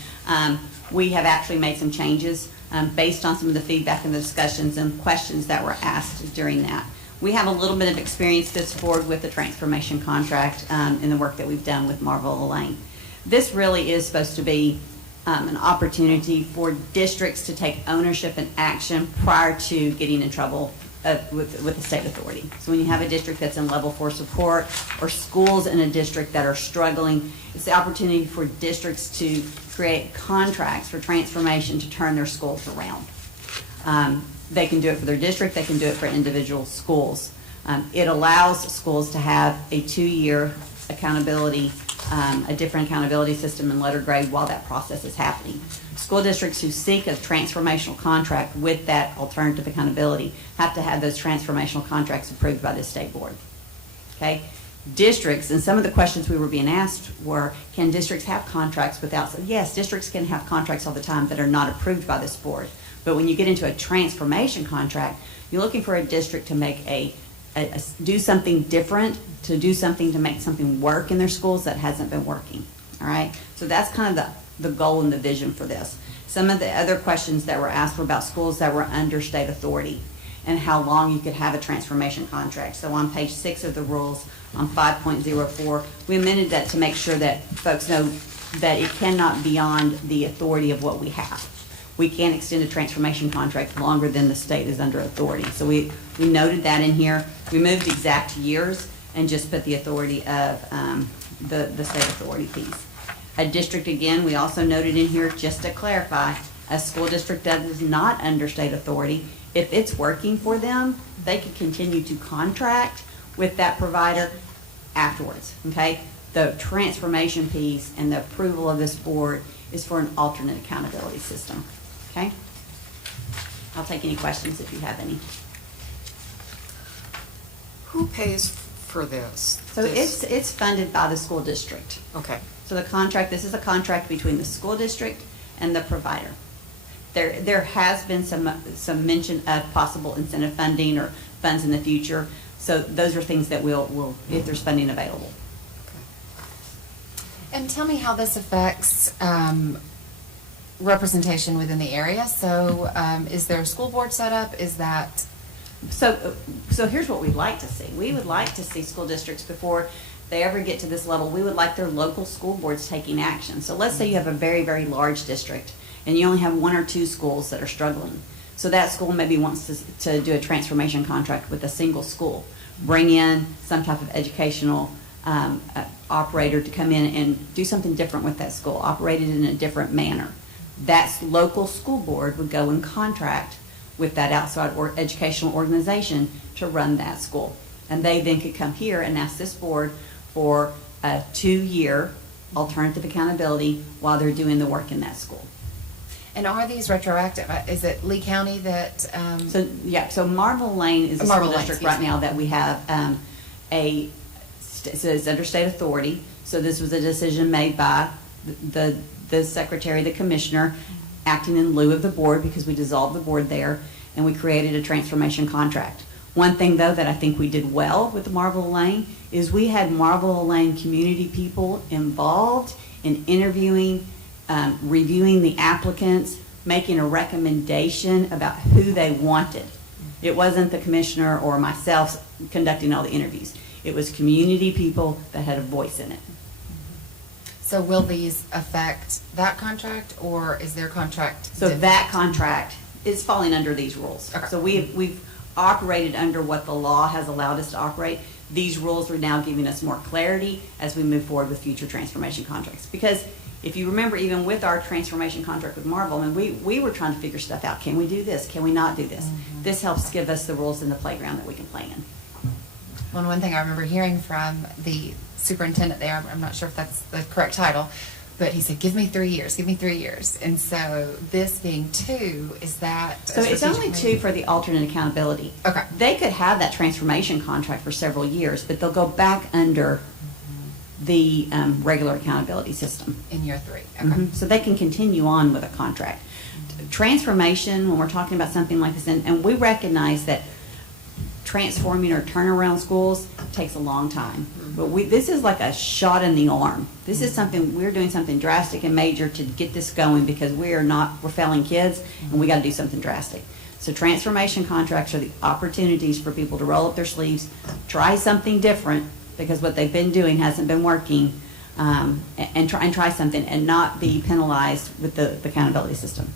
we have actually made some changes based on some of the feedback and the discussions and questions that were asked during that. We have a little bit of experience this board with the transformation contract in the work that we've done with Marvel Lane. This really is supposed to be an opportunity for districts to take ownership and action prior to getting in trouble with the state authority. So when you have a district that's in level 4 support or schools in a district that are struggling, it's the opportunity for districts to create contracts for transformation to turn their schools around. They can do it for their district, they can do it for individual schools. It allows schools to have a 2-year accountability, a different accountability system in letter grade while that process is happening. School districts who seek a transformational contract with that alternative accountability have to have those transformational contracts approved by the state board. Okay? Districts, and some of the questions we were being asked were, can districts have contracts without, yes, districts can have contracts all the time that are not approved by this board. But when you get into a transformation contract, you're looking for a district to make do something different, to do something to make something work in their schools that hasn't been working. All right? So that's kind of the goal and the vision for this. Some of the other questions that were asked were about schools that were under state authority and how long you could have a transformation contract. So on page 6 of the rules, on 5.04, we amended that to make sure that folks know that it cannot be beyond the authority of what we have. We can't extend a transformation contract longer than the state is under authority. So we noted that in here. We moved exact years and just put the authority of the state authority piece. A district, again, we also noted in here, just to clarify, a school district that is not under state authority, if it's working for them, they could continue to contract with that provider afterwards, okay? The transformation piece and the approval of this board is for an alternate accountability system, okay? I'll take any questions if you have any. Who pays for this? So it's funded by the school district. Okay. So the contract, this is a contract between the school district and the provider. There has been some mention of possible incentive funding or funds in the future. So those are things that we'll if there's funding available. And tell me how this affects representation within the area. So is there a school board set up? Is that... So here's what we'd like to see. We would like to see school districts, before they ever get to this level, we would like their local school boards taking action. So let's say you have a very, very large district and you only have 1 or 2 schools that are struggling. So that school maybe wants to do a transformation contract with a single school, bring in some type of educational operator to come in and do something different with that school, operate it in a different manner. That local school board would go and contract with that outside or educational organization to run that school. And they then could come here and ask this board for a 2-year alternative accountability while they're doing the work in that school. And are these retroactive? Is it Lee County that... So Marble Lane is a Marble school Lane, district excuse right me. now that we have so it's under state authority. So this was a decision made by the secretary, the commissioner, acting in lieu of the board because we dissolved the board there and we created a transformation contract. One thing, though, that I think we did well with the Marble Lane is we had Marble Lane community people involved in interviewing, reviewing the applicants, making a recommendation about who they wanted. It wasn't the commissioner or myself conducting all the interviews. It was community people that had a voice in it. So will these affect that contract, or is their contract So different? that contract is falling under these rules. Okay. So we've operated under what the law has allowed us to operate. These rules are now giving us more clarity as we move forward with future transformation contracts. Because if you remember, even with our transformation contract with Marvel, I mean, we were trying to figure stuff out. Can we do this? Can we not do this? Mm-hmm. This helps give us the rules in the playground that we can play in. Well, one thing I remember hearing from the superintendent there, I'm not sure if that's the correct title, But he said, give me 3 years, give me 3 years. And so this being 2, is that? So it's only 2 for the alternate accountability. Okay. They could have that transformation contract for several years, but they'll go back under the regular accountability system. In year 3, okay. So they can continue on with a contract. Transformation, when we're talking about something like this, and we recognize that transforming or turnaround schools takes a long time. But this is like a shot in the arm. This is something, we're doing something drastic and major to get this going because we're failing kids and we got to do something drastic. So transformation contracts are the opportunities for people to roll up their sleeves, try something different because what they've been doing hasn't been working, and try something and not be penalized with the accountability system.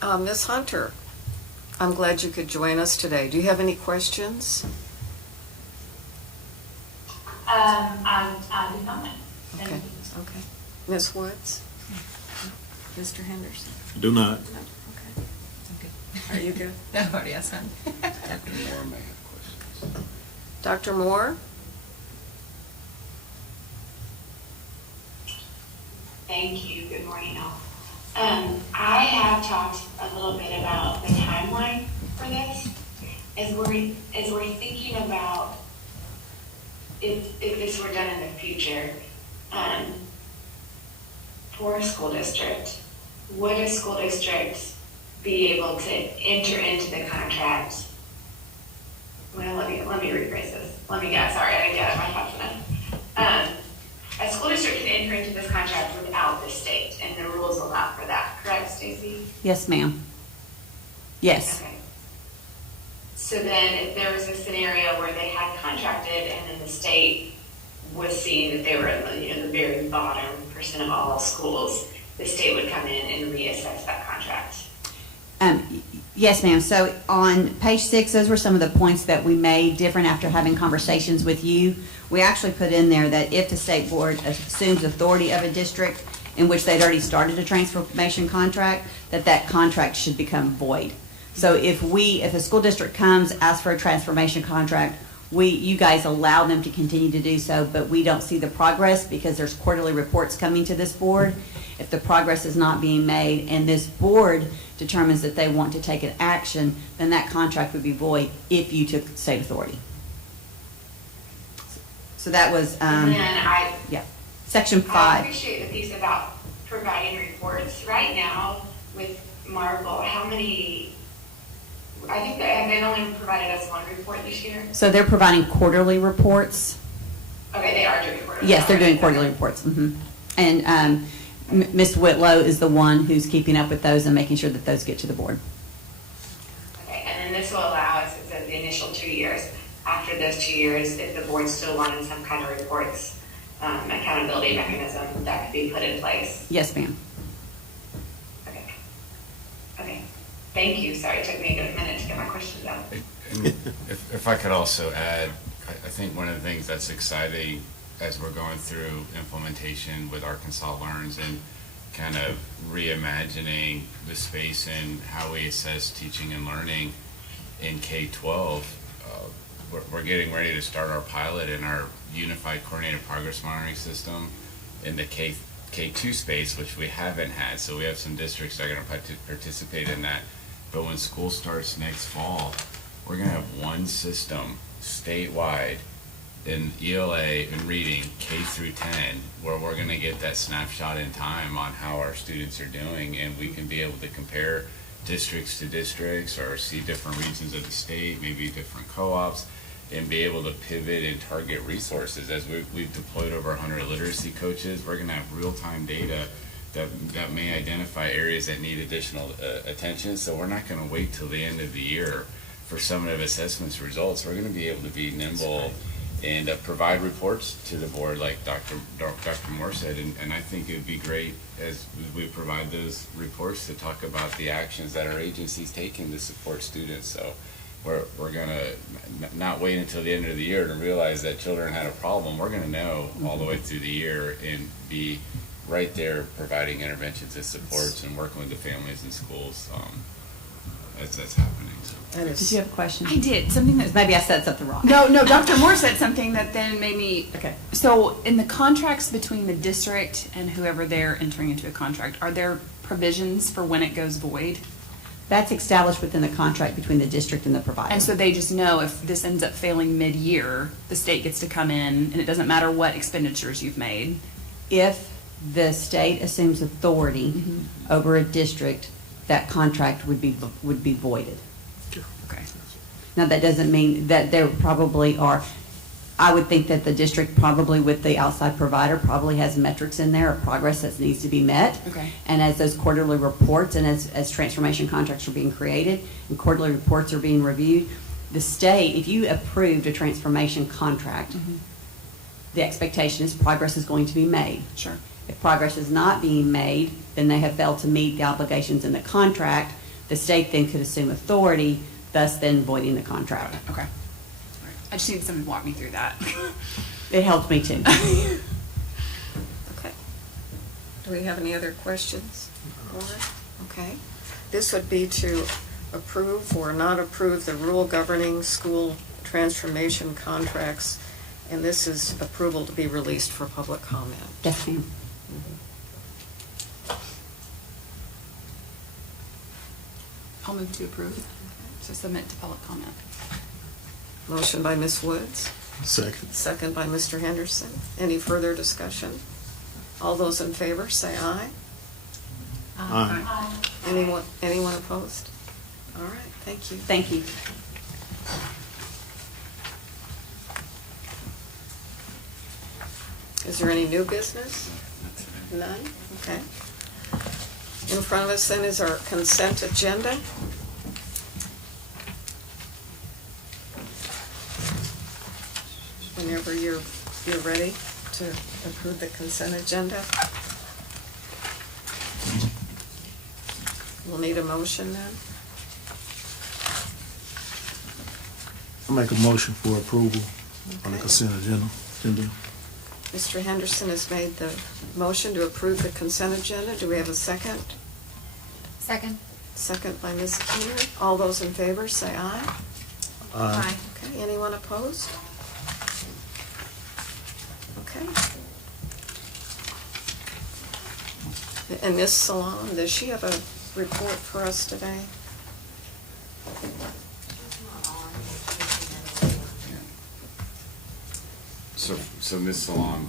Ms. Hunter, I'm glad you could join us today. Do you have any questions? I do not. Okay, okay. Ms. Woods? Mr. Henderson? Do not. No, okay. Are you good? No, I've already asked him. Dr. Moore may have questions. Dr. Moore? Thank you. Good morning, all. I have talked a little bit about the timeline for this. As we're thinking about if this were done in the future, for a school district, would a school district be able to enter into the contract? Well, let me rephrase this. Sorry, I didn't get it. My thoughts enough. A school district can enter into this contract without the state, and the rules allow for that, correct, Stacy? Yes, ma'am. Yes. Okay. So then if there was a scenario where they had contracted and then the state was seeing that they were at the very bottom % of all schools, the state would come in and reassess that contract. Yes, ma'am. So on page 6, those were some of the points that we made different after having conversations with you. We actually put in there that if the state board assumes authority of a district in which they'd already started a transformation contract, that contract should become void. So if a school district comes, asks for a transformation contract, you guys allow them to continue to do so, but we don't see the progress because there's quarterly reports coming to this board. If the progress is not being made and this board determines that they want to take an action, then that contract would be void if you took state authority. So that was, And then section 5. I appreciate the piece about providing reports. Right now with Marble, how many, I think they've only provided us 1 report this year. So they're providing quarterly reports. Okay, they are doing quarterly. Yes, they're doing quarterly reports. And Ms. Whitlow is the one who's keeping up with those and making sure that those get to the board. Okay, and then this will allow us, it says the initial 2 years. After those 2 years, if the board still wanted some kind of reports, accountability mechanism, that could be put in place. Yes, ma'am. Okay. Thank you. Sorry, it took me a minute to get my questions out. And if I could also add, I think one of the things that's exciting as we're going through implementation with Arkansas Learns and kind of reimagining the space and how we assess teaching and learning in K-12, we're getting ready to start our pilot in our unified coordinated progress monitoring system in the K2 space, which we haven't had. So we have some districts that are going to participate in that. But when school starts next fall, we're going to have one system statewide in ELA and reading K through 10, where we're going to get that snapshot in time on how our students are doing, and we can be able to compare districts to districts or see different regions of the state, maybe different co-ops, and be able to pivot and target resources. As we've deployed over 100 literacy coaches, we're going to have real-time data that may identify areas that need additional attention. So we're not going to wait till the end of the year for summative assessments results. We're going to be able to be nimble and provide reports to the board like Dr. Moore said. And I think it would be great as we provide those reports to talk about the actions that our agency's taking to support students. So we're going to not wait until the end of the year to realize that children had a problem. We're going to know all the way through the year and be right there providing interventions and supports and working with the families and schools. that's happening, so. That Did is, you have a question? I did, something that, Maybe I said something wrong. no, Dr. Moore said something that then made me. Okay. So in the contracts between the district and whoever they're entering into a contract, are there provisions for when it goes void? That's established within the contract between the district and the provider. And so they just know if this ends up failing mid-year, the state gets to come in, and it doesn't matter what expenditures you've made. If the state assumes authority Mm-hmm. over a district, that contract would be voided. Okay. Now, that doesn't mean that there probably are, I would think that the district probably with the outside provider probably has metrics in there of progress that needs to be met. Okay. And as those quarterly reports and as transformation contracts are being created and quarterly reports are being reviewed, the state, if you approved a transformation contract, the expectation is progress is going to be made. Sure. If progress is not being made, then they have failed to meet the obligations in the contract. The state then could assume authority, thus then voiding the contract. Okay. All right. I just need someone to walk me through that. It helped me too. okay. Do we have any other questions? Okay. This would be to approve or not approve the rule governing school transformation contracts, and this is approval to be released for public comment. Yes, ma'am. I'll move to approve, to submit to public comment. Motion by Ms. Woods, Second. second by Mr. Henderson. Any further discussion? All those in favor, say aye. Aye. Anyone opposed? All right, thank you. Thank you. Is there any new business? None? Okay. In front of us then is our consent agenda. Whenever you're ready to approve the consent agenda. We'll need a motion then. I make a motion for approval on the Okay. consent agenda. Mr. Henderson has made the motion to approve the consent agenda. Do we have a second? Second. Second by Ms. Keener. All those in favor, say aye. Aye. Okay, anyone opposed? Okay. And Ms. Salon, does she have a report for us today? So Ms. Salon,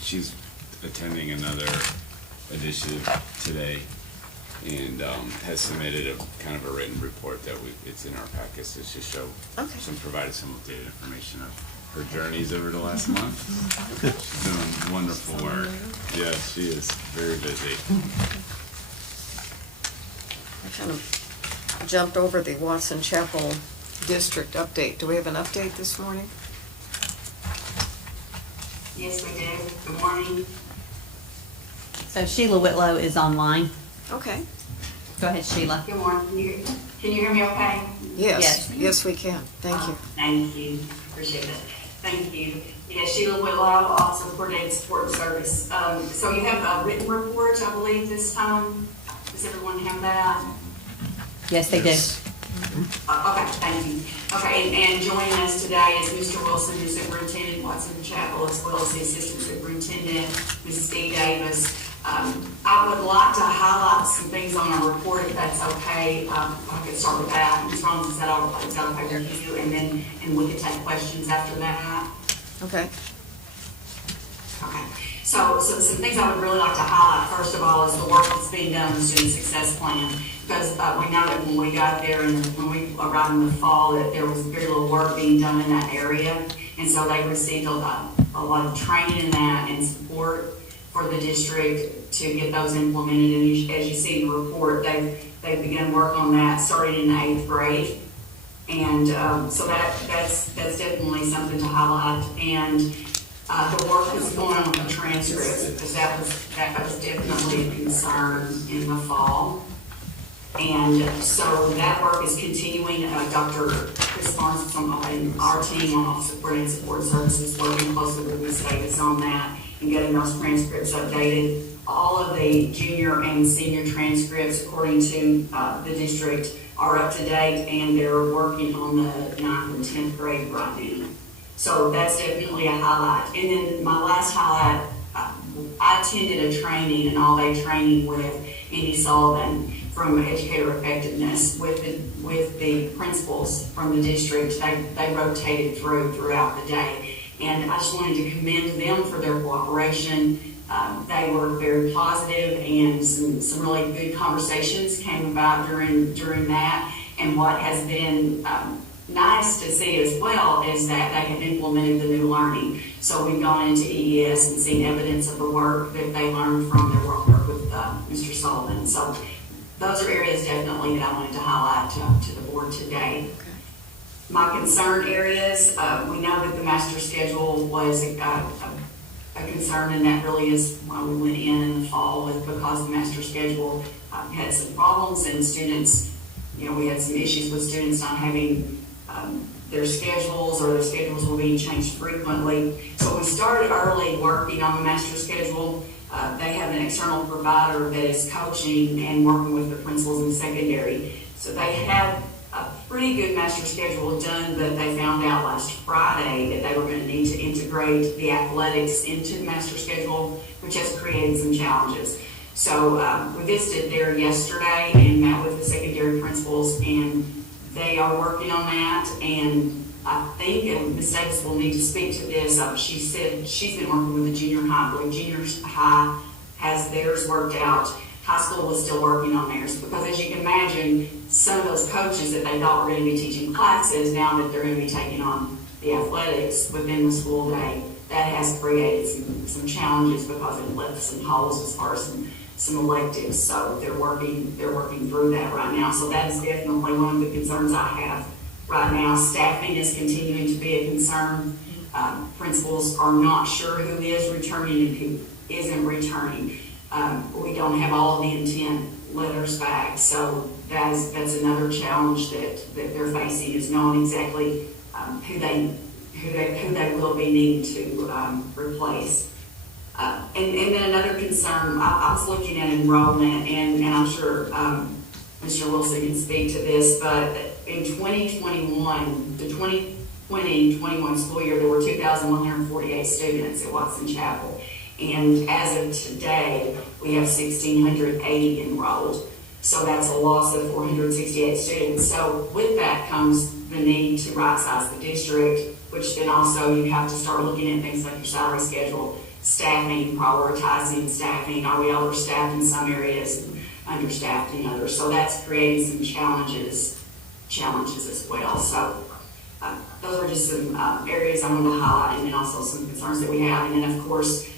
she's attending another edition today and has submitted a kind of a written report that it's in our packets to just show, Okay. provided some updated information of her journeys over the last month. She's doing wonderful work. Yeah, she is very busy. I kind of jumped over the Watson Chapel District update. Do we have an update this morning? Yes, we do. Good morning. So Sheila Whitlow is online. Okay. Go ahead, Sheila. Good morning. Can you hear me okay? Yes, Yes. yes, we can. Thank you. Thank you. Appreciate it. Thank you. Yeah, Sheila Whitlow, Office of Coordinated Support and Service. So you have a written report, I believe, this time. Does everyone have that? Yes, they do. Okay, thank you. Okay, and joining us today is Mr. Wilson, the superintendent, Watson Chapel, as well as the assistant superintendent, Mrs. Dee Davis. I would like to highlight some things on our report, if that's okay. I could start with that, as long as is that okay with you, and we could take questions after that. Okay. Okay, so some things I would really like to highlight, first of all, is the work that's being done on the student success plan. Because we know that when we got there and when we arrived in the fall, that there was very little work being done in that area. And so they received a lot of training in that and support for the district to get those implemented. And as you see in the report, they began work on that starting in the 8th grade. And so that's definitely something to highlight. And the work is going on with the transcripts, because that was definitely a concern in the fall. And so that work is continuing. Dr. Chris Barnes on our team on Office of Coordinated Support Services, working closely with Ms. Davis on that and getting those transcripts updated. all of the junior and senior transcripts, according to the district, are up to date, and they're working on the 9th and 10th grade right now. So that's definitely a highlight. And then my last highlight, I attended a training, an all-day training with Andy Sullivan from Educator Effectiveness with the principals from the district. They rotated throughout the day. And I just wanted to commend them for their cooperation. They were very positive, and some really good conversations came about during that. And what has been nice to see as well is that they have implemented the new learning. So we've gone into EES and seen evidence of the work that they learned from their work with Mr. Sullivan. So those are areas definitely that I wanted to highlight to the board today. Okay. My concern areas, we know that the master schedule was a concern, and that really is why we went in the fall, with because the master schedule had some problems, and students, we had some issues with students not having their schedules, or their schedules were being changed frequently. So we started early working on the master schedule. They have an external provider that is coaching and working with the principals in secondary. So they had a pretty good master schedule done, but they found out last Friday that they were going to need to integrate the athletics into the master schedule, which has created some challenges. So we visited there yesterday and met with the secondary principals, and they are working on that. And I think, and Ms. Davis will need to speak to this, she said she's been working with the junior high. I believe junior high has theirs worked out. High school was still working on theirs, because as you can imagine, some of those coaches that they thought were going to be teaching classes, now that they're going to be taking on the athletics within the school day, that has created some challenges, because it left some holes as far as some electives. So they're working through that right now. So that is definitely one of the concerns I have right now. Staffing is continuing to be a concern. Principals are not sure who is returning and who isn't returning. We don't have all of the intent letters back, so that's another challenge that they're facing, is knowing exactly who they will be needing to replace. And then another concern, I was looking at enrollment, and I'm sure Mr. Wilson can speak to this, but in 2021, the 2020-21 school year, there were 2,148 students at Watson Chapel. And as of today, we have 1,680 enrolled. So that's a loss of 468 students. So with that comes the need to right-size the district, which then also you have to start looking at things like your salary schedule, staffing, prioritizing staffing. Are we overstaffed in some areas and understaffed in others? So that's creating some challenges as well. So those are just some areas I wanted to highlight, and then also some concerns that we have. And then, of course,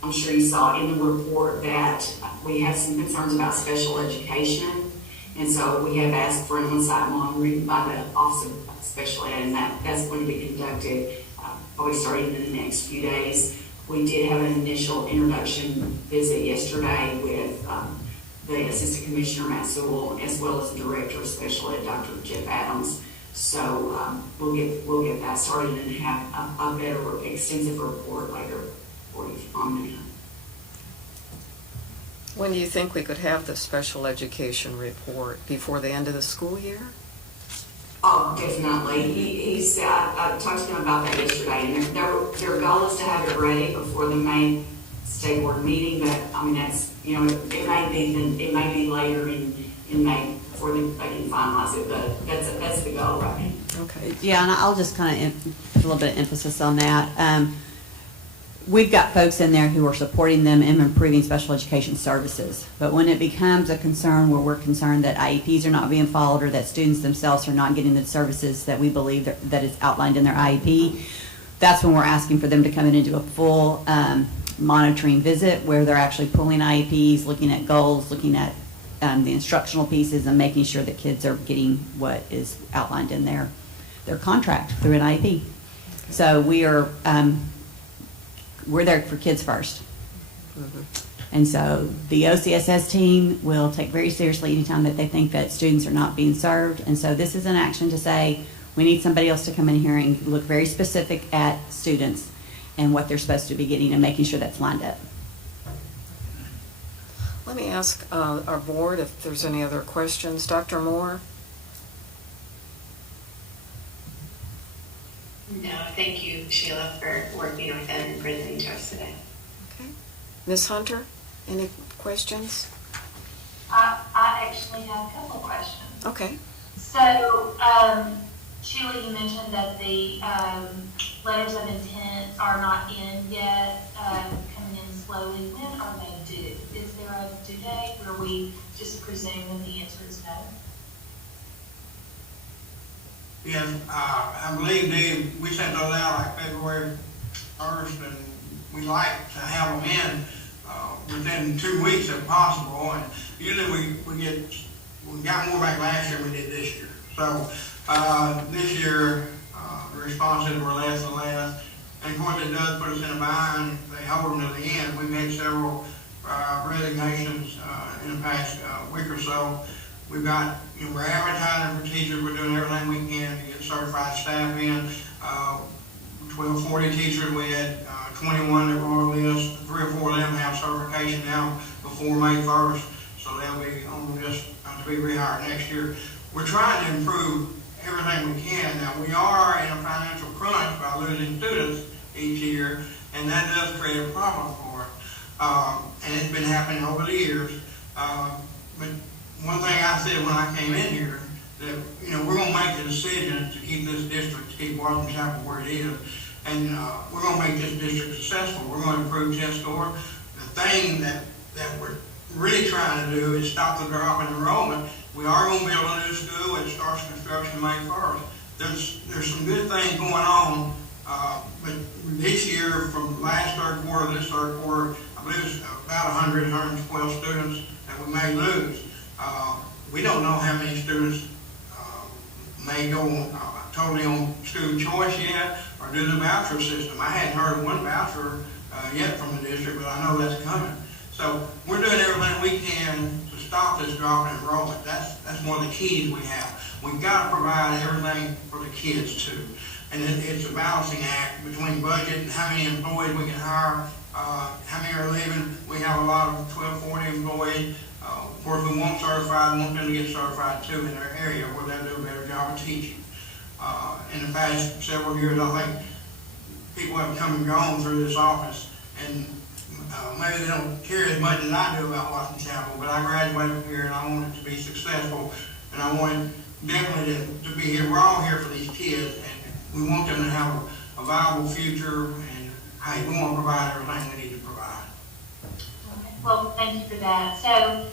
I'm sure you saw in the report that we have some concerns about special education, and so we have asked for an on-site monitoring by the Office of Special Ed, and that's going to be conducted probably starting in the next few days. We did have an initial introduction visit yesterday with the Assistant Commissioner, Matt Sewell, as well as the Director of Special Ed, Dr. Jeff Adams. So we'll get that started and have a better, extensive report later for you on that. When do you think we could have the special education report? Before the end of the school year? Oh, definitely. He said, I talked to him about that yesterday, and their goal is to have it ready before the May state board meeting, but I mean, that's, it may be later in May before they can finalize it, but that's the goal right now. Okay. Yeah, and I'll just kind of put a little bit of emphasis on that. We've got folks in there who are supporting them in improving special education services. But when it becomes a concern where we're concerned that IEPs are not being followed, or that students themselves are not getting the services that we believe that is outlined in their IEP, that's when we're asking for them to come in and do a full monitoring visit, where they're actually pulling IEPs, looking at goals, looking at the instructional pieces, and making sure that kids are getting what is outlined in their contract through an IEP. So we're there for kids first. Mm-hmm. And so the OCSS team will take very seriously anytime that they think that students are not being served. And so this is an action to say, we need somebody else to come in here and look very specific at students and what they're supposed to be getting, and making sure that's lined up. Let me ask our board if there's any other questions. Dr. Moore? No, thank you, Sheila, for working with them and presenting to us today. Okay. Ms. Hunter, any questions? I actually have a couple of questions. Okay. So, Sheila, you mentioned that the letters of intent are not in yet, coming in slowly. When are they due? Is there a due date where we just presume that the answer is no? Yes, I believe we sent those out like February 1st, and we like to have them in within 2 weeks if possible. And usually we got more back last year than we did this year. So this year the responses were less and less. And of course it does put us in a bind. They hold them to the end. We've had several resignations in the past week or so. We've got, we're advertising for teachers. We're doing everything we can to get certified staff in. 1240 teachers. We had 21 that were on the list. 3 or 4 of them have certification now before May 1st. So they'll be on the list to be rehired next year. We're trying to improve everything we can. Now, we are in a financial crunch by losing students each year, and that does create a problem for us. And it's been happening over the years. But one thing I said when I came in here, that we're going to make the decision to keep this district, to keep Washington Chapel where it is, and we're going to make this district successful. We're going to improve test score. The thing that we're really trying to do is stop the drop in enrollment. We are going to build a new school. It starts construction May 1st. There's some good things going on, but this year, from last third quarter to this third quarter, I believe it's about 112 students that we may lose. We don't know how many students may go totally on student choice yet, or do the voucher system. I hadn't heard of one voucher yet from the district, but I know that's coming. So we're doing everything we can to stop this drop in enrollment. That's one of the keys we have. We've got to provide everything for the kids too. And it's a balancing act between budget and how many employees we can hire, how many are leaving. We have a lot of 1240 employees. Of course, we want certified, we want them to get certified too in their area where they'll do a better job of teaching. In the past several years, I think people have come and gone through this office, and maybe they don't care as much as I do about Washington Chapel, but I graduated from here and I want it to be successful, and I want it definitely to be here. We're all here for these kids, and we want them to have a viable future, and hey, we want to provide everything we need to provide. Okay. Well, thank you for that. So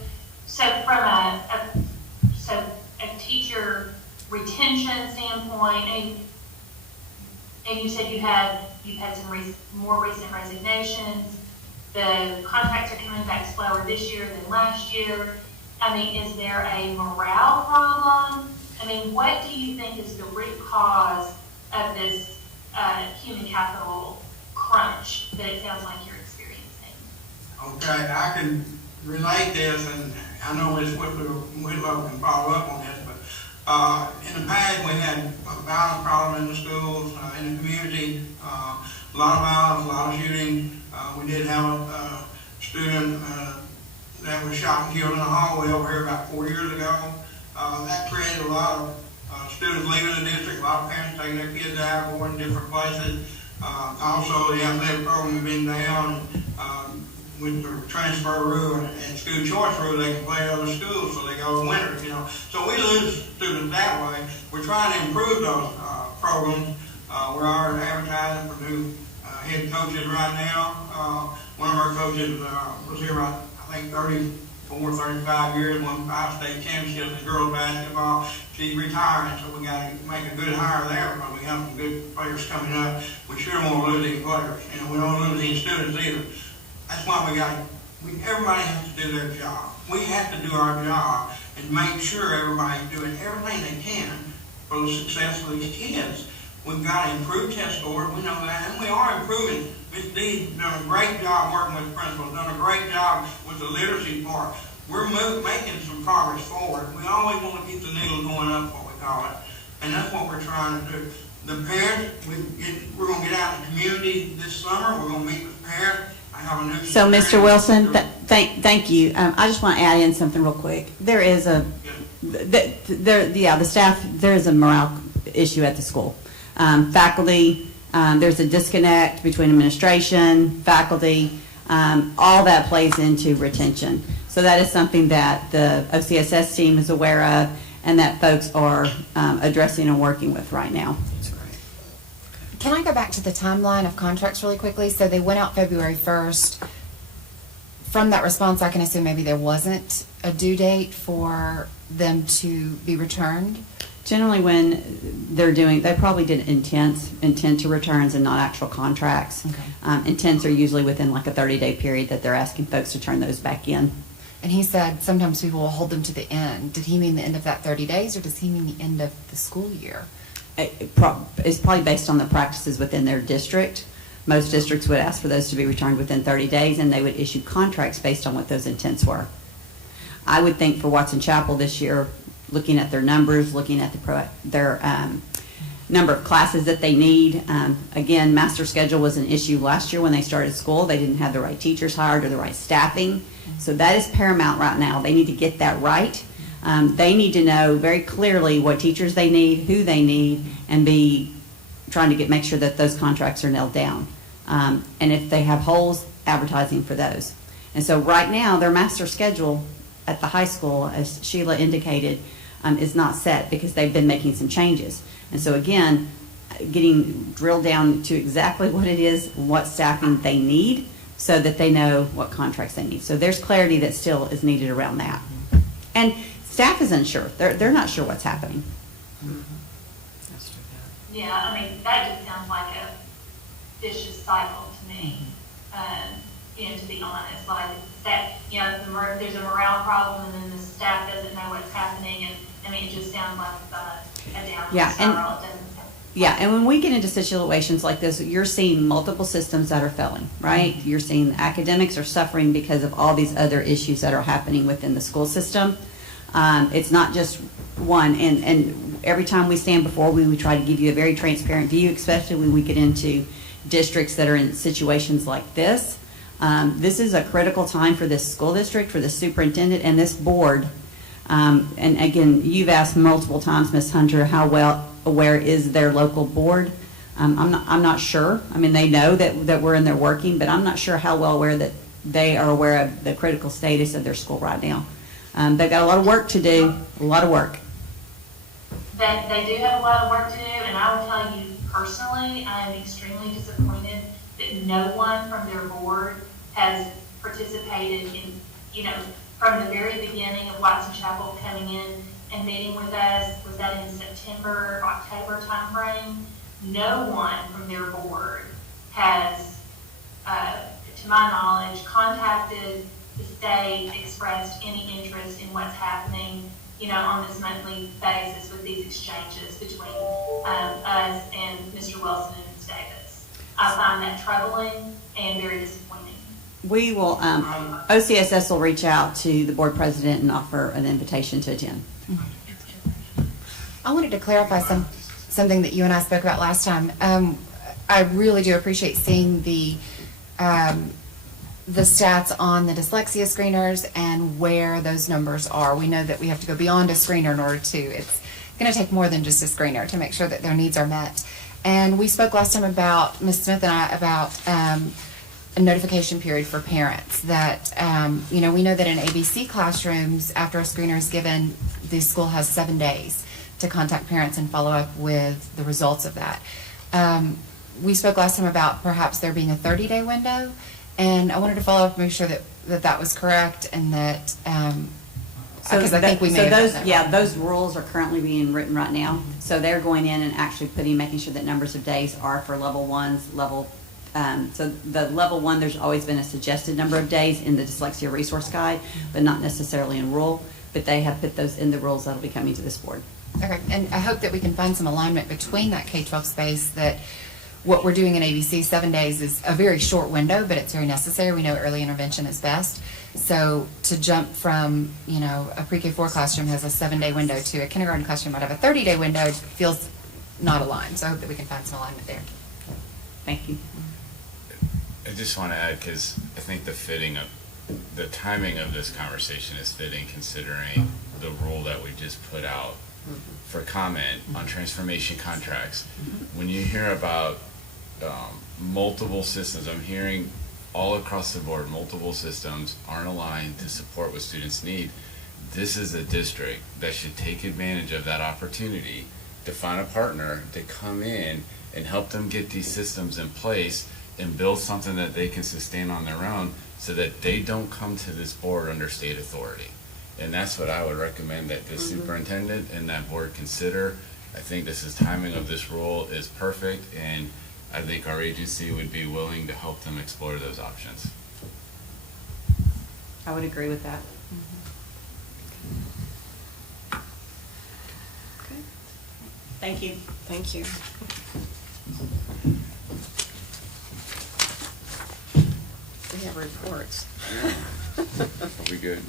from a teacher retention standpoint, and you said you've had some more recent resignations. The contracts are coming back slower this year than last year. I mean, is there a morale problem? I mean, what do you think is the root cause of this human capital crunch that it sounds like you're experiencing? Okay, I can relate this, and I know Ms. Whitlow can follow up on this, but in the past we had a violence problem in the schools, in the community, a lot of violence, a lot of shooting. We did have a student that was shot and killed in the hallway over here about 4 years ago. That created a lot of students leaving the district, a lot of parents taking their kids out, going to different places. Also, the athletic program has been down. With the transfer rule and school choice rule, they can play at other schools, so they go to winners, So we lose students that way. We're trying to improve those programs. We're already advertising for new head coaches right now. One of our coaches was here, I think, 34, 35 years, won 5 state championships in girls basketball. She's retiring, so we got to make a good hire there, because we have some good players coming up. We sure won't lose any players. We don't lose any students either. That's why everybody has to do their job. We have to do our job and make sure everybody's doing everything they can for the success of these kids. We've got to improve test scores, we know that, and we are improving. Ms. Dee's done a great job working with principals, done a great job with the literacy part. We're making some progress forward. We always want to keep the needle going up, what we call it, and that's what we're trying to do. The parents, we're going to get out in the community this summer. We're going to meet with parents. So, Mr. Wilson, Thank you. I just want to add in something real quick. There is the staff, there is a morale issue at the school. Faculty, there's a disconnect between administration, faculty, all that plays into retention. So that is something that the OCSS team is aware of and that folks are addressing and working with right now. Can I go back to the timeline of contracts really quickly? So they went out February 1st. From that response, I can assume maybe there wasn't a due date for them to be returned? Generally, when they're doing, they probably did intent to returns and not actual contracts. Okay. Intents are usually within like a 30-day period that they're asking folks to turn those back in. And he said sometimes people will hold them to the end. Did he mean the end of that 30 days or does he mean the end of the school year? It's probably based on the practices within their district. Most districts would ask for those to be returned within 30 days, and they would issue contracts based on what those intents were. I would think for Watson Chapel this year, looking at their numbers, looking at their number of classes that they need. Again, master schedule was an issue last year when they started school. They didn't have the right teachers hired or the right staffing. So that is paramount right now. They need to get that right. They need to know very clearly what teachers they need, who they need, and be trying to make sure that those contracts are nailed down. And if they have holes, advertising for those. And so right now, their master schedule at the high school, as Sheila indicated, is not set because they've been making some changes. And so again, getting drilled down to exactly what it is, what staffing they need, so that they know what contracts they need. So there's clarity that still is needed around that. And staff is unsure. They're not sure what's happening. Yeah, I mean, that just sounds like a vicious cycle to me. To be honest, like that, there's a morale problem, and then the staff doesn't know what's happening, and I mean, it just sounds like a downward spiral. And when we get into situations like this, you're seeing multiple systems that are failing, right? You're seeing academics are suffering because of all these other issues that are happening within the school system. It's not just one, and every time we stand before we try to give you a very transparent view, especially when we get into districts that are in situations like this. This is a critical time for this school district, for the superintendent, and this board. And again, you've asked multiple times, Ms. Hunter, how well aware is their local board? I'm not sure. I mean, they know that we're in there working, but I'm not sure how well aware that they are aware of the critical status of their school right now. They've got a lot of work to do, a lot of work. They do have a lot of work to do, and I will tell you personally, I am extremely disappointed that no one from their board has participated in, from the very beginning of Watson Chapel coming in and meeting with us. Was that in September, October timeframe? No one from their board has, to my knowledge, contacted the state, expressed any interest in what's happening, on this monthly basis with these exchanges between us and Mr. Wilson and Ms. Davis. I find that troubling and very disappointing. We will, OCSS will reach out to the board president and offer an invitation to attend. I wanted to clarify something that you and I spoke about last time. I really do appreciate seeing the stats on the dyslexia screeners and where those numbers are. We know that we have to go beyond a screener in order to, it's going to take more than just a screener to make sure that their needs are met. And we spoke last time about, Ms. Smith and I, about a notification period for parents that, we know that in ABC classrooms, after a screener is given, the school has 7 days to contact parents and follow up with the results of that. We spoke last time about perhaps there being a 30-day window, and I wanted to follow up and make sure that was correct and that, because I think we may have done that. Yeah, those rules are currently being written right now. So they're going in and actually making sure that numbers of days are for level ones, so the level one, there's always been a suggested number of days in the dyslexia resource guide, but not necessarily in rule, but they have put those in the rules that'll be coming to this board. Okay, and I hope that we can find some alignment between that K-12 space, that what we're doing in ABC, 7 days is a very short window, but it's very necessary. We know early intervention is best. So to jump from, a pre-K4 classroom has a 7-day window to a kindergarten classroom might have a 30-day window feels not aligned. So I hope that we can find some alignment there. Thank you. I just want to add, because I think the fitting the timing of this conversation is fitting considering the rule that we just put out for comment on transformation contracts. When you hear about multiple systems, I'm hearing all across the board, multiple systems aren't aligned to support what students need. This is a district that should take advantage of that opportunity to find a partner to come in and help them get these systems in place and build something that they can sustain on their own so that they don't come to this board under state authority. And that's what I would recommend that the superintendent and that board consider. I think timing of this rule is perfect, and I think our agency would be willing to help them explore those options. I would agree with that. Okay. Thank you. Thank you. We have reports. Are we good?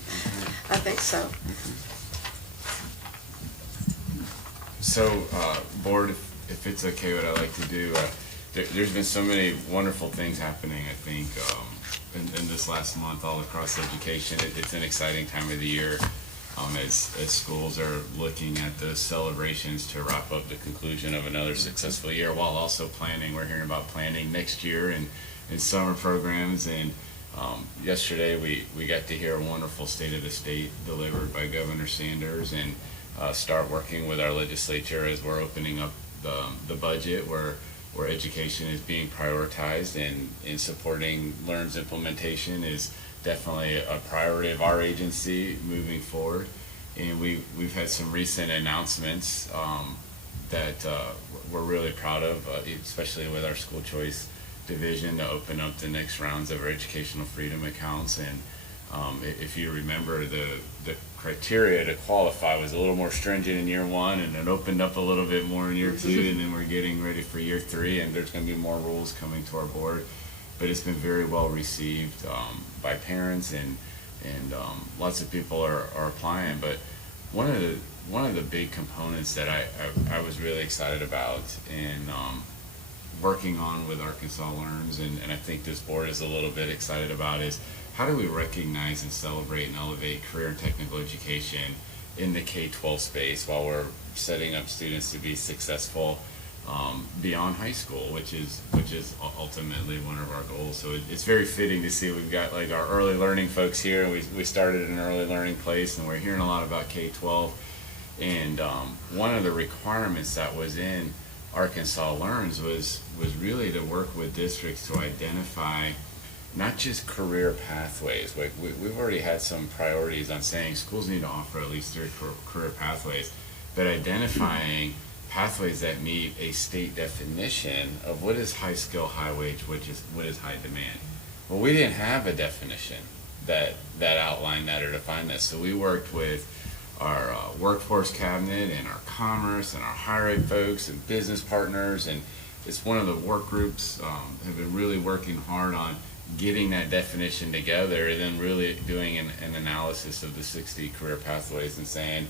I think so. So, board, if it's okay, what I like to do, there's been so many wonderful things happening, I think, in this last month all across education. It's an exciting time of the year as schools are looking at those celebrations to wrap up the conclusion of another successful year while also planning. We're hearing about planning next year and summer programs. And yesterday we got to hear a wonderful State of the State delivered by Governor Sanders, and start working with our legislature as we're opening up the budget where education is being prioritized, and in supporting LEARN's implementation is definitely a priority of our agency moving forward. And we've had some recent announcements that we're really proud of, especially with our school choice division to open up the next rounds of our educational freedom accounts. And if you remember, the criteria to qualify was a little more stringent in year one, and it opened up a little bit more in year two, and then we're getting ready for year three, and there's going to be more rules coming to our board. But it's been very well received by parents, and lots of people are applying. But one of the big components that I was really excited about and working on with Arkansas Learns, and I think this board is a little bit excited about, is how do we recognize and celebrate and elevate career and technical education in the K-12 space while we're setting up students to be successful beyond high school, which is ultimately one of our goals. So it's very fitting to see we've got like our early learning folks here. We started an early learning place, and we're hearing a lot about K-12. And one of the requirements that was in Arkansas Learns was really to work with districts to identify not just career pathways. Like we've already had some priorities on saying schools need to offer at least 3 career pathways, but identifying pathways that meet a state definition of what is high skill, high wage, what is high demand. Well, we didn't have a definition that outlined that or defined that, so we worked with our workforce cabinet and our commerce and our higher ed folks and business partners, and it's one of the work groups have been really working hard on getting that definition together, and then really doing an analysis of the 60 career pathways and saying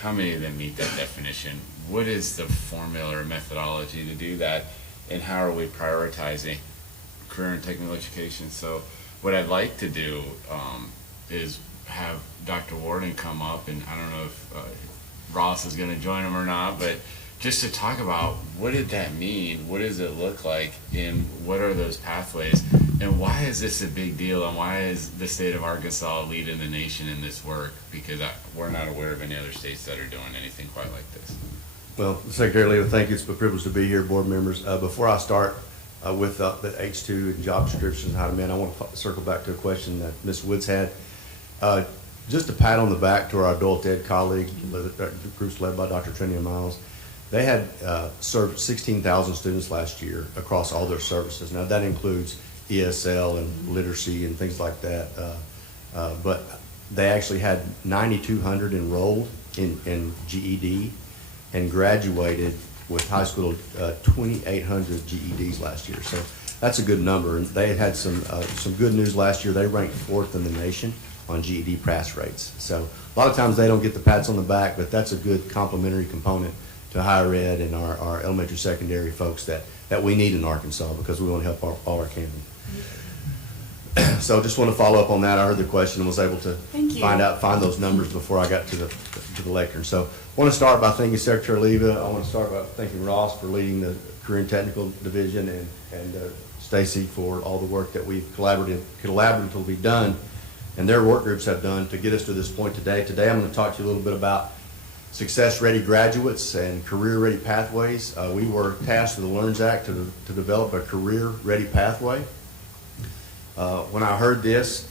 how many of them meet that definition, what is the formula or methodology to do that, and how are we prioritizing career and technical education. So what I'd like to do is have Dr. Warden come up, and I don't know if Ross is going to join him or not, but just to talk about what did that mean, what does it look like, and what are those pathways, and why is this a big deal, and why is the state of Arkansas leading the nation in this work, because we're not aware of any other states that are doing anything quite like this. Well, Secretary Leo, thank you. It's a privilege to be here, board members. Before I start with the H2 and job descriptions and how to man, I want to circle back to a question that Ms. Woods had. Just a pat on the back to our adult ed colleague, groups led by Dr. Trinia Miles. They had served 16,000 students last year across all their services. Now that includes ESL and literacy and things like that. But they actually had 9,200 enrolled in GED and graduated with high school 2,800 GEDs last year. So that's a good number. And they had some good news last year. They ranked 4th in the nation on GED pass rates. So a lot of times they don't get the pats on the back, but that's a good complementary component to higher ed and our elementary secondary folks that we need in Arkansas, because we want to help all our county. So just want to follow up on that. I heard the question and was able to Thank you. find those numbers before I got to the lectern. So I want to start by thanking Secretary Leva. I want to start by thanking Ross for leading the Career and Technical Division, and Stacy for all the work that we've collaboratively done and their work groups have done to get us to this point today. Today I'm going to talk to you a little bit about success-ready graduates and career-ready pathways. We were tasked with the LEARNS Act to develop a career-ready pathway. When I heard this,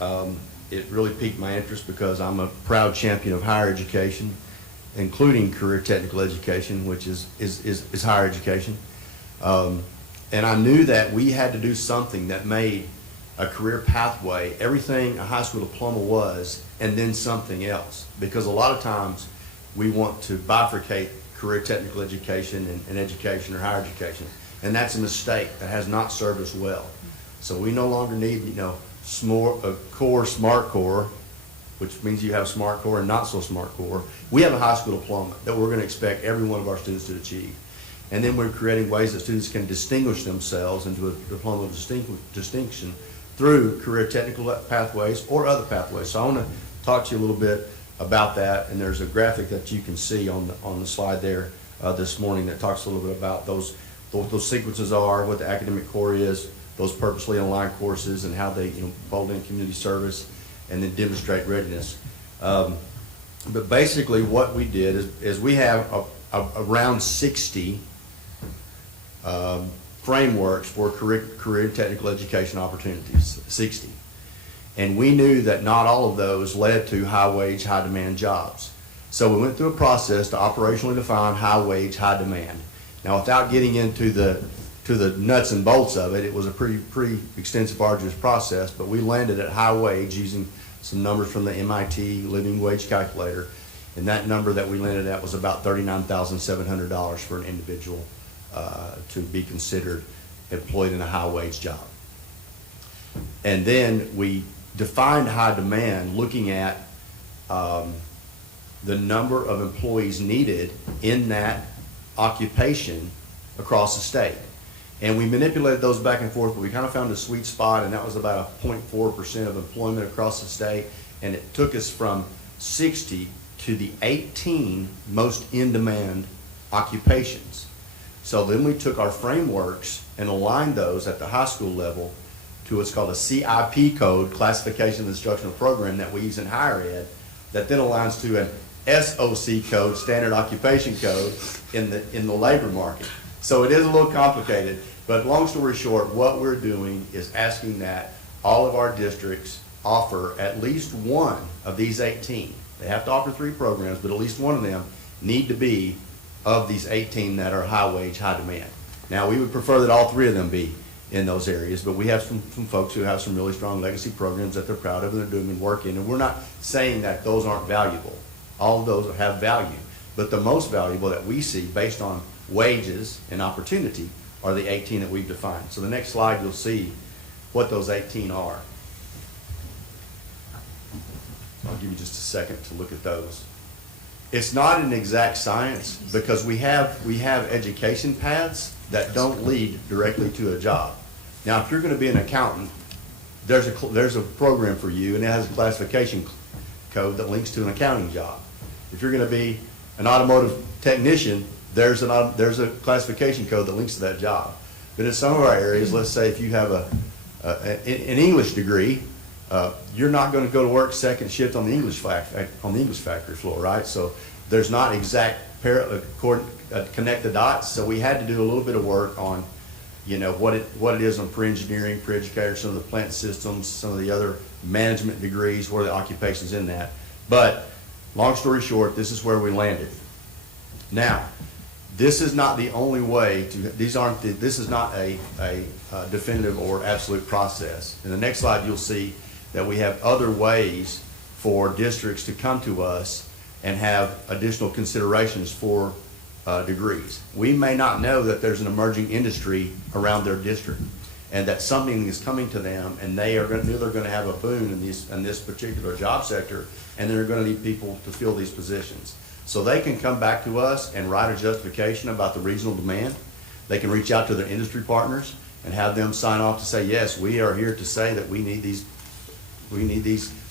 it really piqued my interest because I'm a proud champion of higher education, including career technical education, which is higher education. And I knew that we had to do something that made a career pathway everything a high school diploma was, and then something else. Because a lot of times we want to bifurcate career technical education and education or higher education, and that's a mistake that has not served us well. So we no longer need, SMART core, which means you have SMART core and not so SMART core. We have a high school diploma that we're going to expect every one of our students to achieve. And then we're creating ways that students can distinguish themselves into a diploma of distinction through career technical pathways or other pathways. So I want to talk to you a little bit about that, and there's a graphic that you can see on the slide there this morning that talks a little bit about those sequences are, what the academic core is, those purposely aligned courses, and how they fold in community service and then demonstrate readiness. But basically what we did is we have around 60 frameworks for career and technical education opportunities, 60. And we knew that not all of those led to high wage, high demand jobs. So we went through a process to operationally define high wage, high demand. Now, without getting into the nuts and bolts of it, it was a pretty extensive, arduous process, but we landed at high wage using some numbers from the MIT living wage calculator. And that number that we landed at was about $39,700 for an individual to be considered employed in a high wage job. And then we defined high demand looking at the number of employees needed in that occupation across the state. And we manipulated those back and forth, but we kind of found a sweet spot, and that was about a 0.4% of employment across the state. And it took us from 60 to the 18 most in-demand occupations. So then we took our frameworks and aligned those at the high school level to what's called a CIP code, Classification of Instructional Program, that we use in higher ed, that then aligns to an SOC code, Standard Occupation Code, in the labor market. So it is a little complicated, but long story short, what we're doing is asking that all of our districts offer at least one of these 18. They have to offer 3 programs, but at least one of them need to be of these 18 that are high wage, high demand. Now, we would prefer that all 3 of them be in those areas, but we have some folks who have some really strong legacy programs that they're proud of and they're doing good work in, and we're not saying that those aren't valuable. All of those have value, but the most valuable that we see based on wages and opportunity are the 18 that we've defined. So the next slide, you'll see what those 18 are. I'll give you just a second to look at those. It's not an exact science because we have education paths that don't lead directly to a job. Now, if you're going to be an accountant, there's a program for you, and it has a classification code that links to an accounting job. If you're going to be an automotive technician, there's a classification code that links to that job. But in some of our areas, let's say if you have an English degree, you're not going to go to work second shift on the English factory floor, right? So there's not exact connect the dots. So we had to do a little bit of work on, what it is on pre-engineering, pre-educator, some of the plant systems, some of the other management degrees, what are the occupations in that. But long story short, this is where we landed. Now, this is not the only way to. This is not a definitive or absolute process. In the next slide, you'll see that we have other ways for districts to come to us and have additional considerations for degrees. We may not know that there's an emerging industry around their district and that something is coming to them and they're going to have a boon in this particular job sector, and they're going to need people to fill these positions. So they can come back to us and write a justification about the regional demand. They can reach out to their industry partners and have them sign off to say, yes, we are here to say that we need these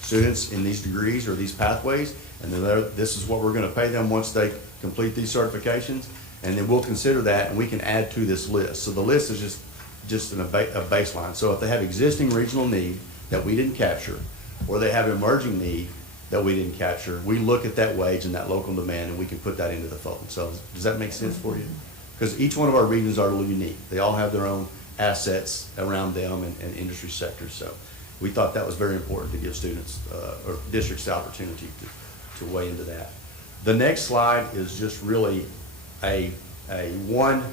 students in these degrees or these pathways, and then this is what we're going to pay them once they complete these certifications, and then we'll consider that, and we can add to this list. So the list is just a baseline. So if they have existing regional need that we didn't capture, or they have emerging need that we didn't capture, we look at that wage and that local demand, and we can put that into the fold. So does that make sense for you? Because each one of our regions are a little unique. They all have their own assets around them and industry sectors. So we thought that was very important to give students or districts the opportunity to weigh into that. The next slide is just really a one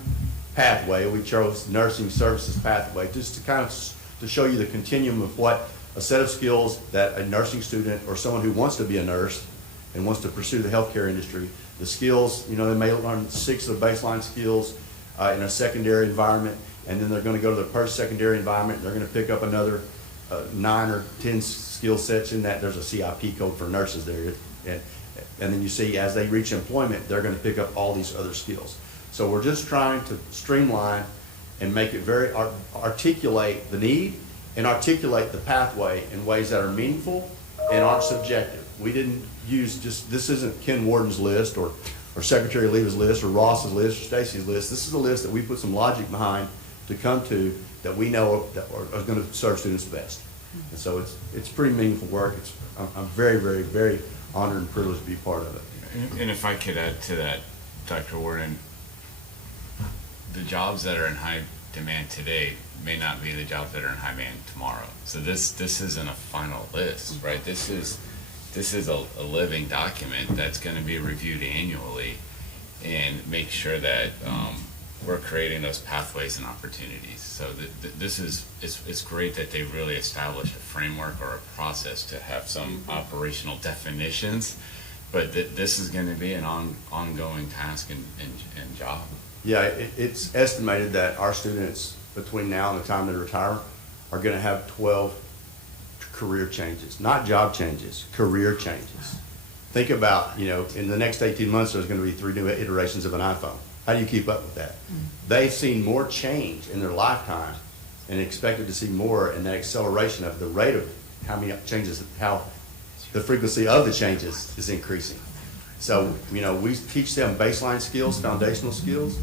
pathway. We chose nursing services pathway just to kind of to show you the continuum of what a set of skills that a nursing student or someone who wants to be a nurse and wants to pursue the healthcare industry, the skills, you know, they may learn 6 of the baseline skills in a secondary environment, and then they're going to go to the post-secondary environment. They're going to pick up another 9 or 10 skill sets in that. There's a CIP code for nurses there. And then you see as they reach employment, they're going to pick up all these other skills. So we're just trying to streamline and make it very articulate the need and articulate the pathway in ways that are meaningful and aren't subjective. We didn't use this isn't Ken Warden's list or Secretary Leva's list or Ross's list or Stacy's list. This is a list that we put some logic behind to come to that we know that are going to serve students best. And so it's pretty meaningful work. I'm very, very, very honored and privileged to be part of it. And if I could add to that, Dr. Warden, the jobs that are in high demand today may not be the jobs that are in high demand tomorrow. So this isn't a final list, right? This is a living document that's going to be reviewed annually and make sure that we're creating those pathways and opportunities. So it's great that they've really established a framework or a process to have some operational definitions, but this is going to be an ongoing task and job. Yeah, it's estimated that our students between now and the time they retire are going to have 12 career changes, not job changes, career changes. Think about, in the next 18 months, there's going to be 3 new iterations of an iPhone. How do you keep up with that? They've seen more change in their lifetime and expected to see more, and that acceleration of the rate of how many changes, how the frequency of the changes is increasing. So, we teach them baseline skills, foundational skills,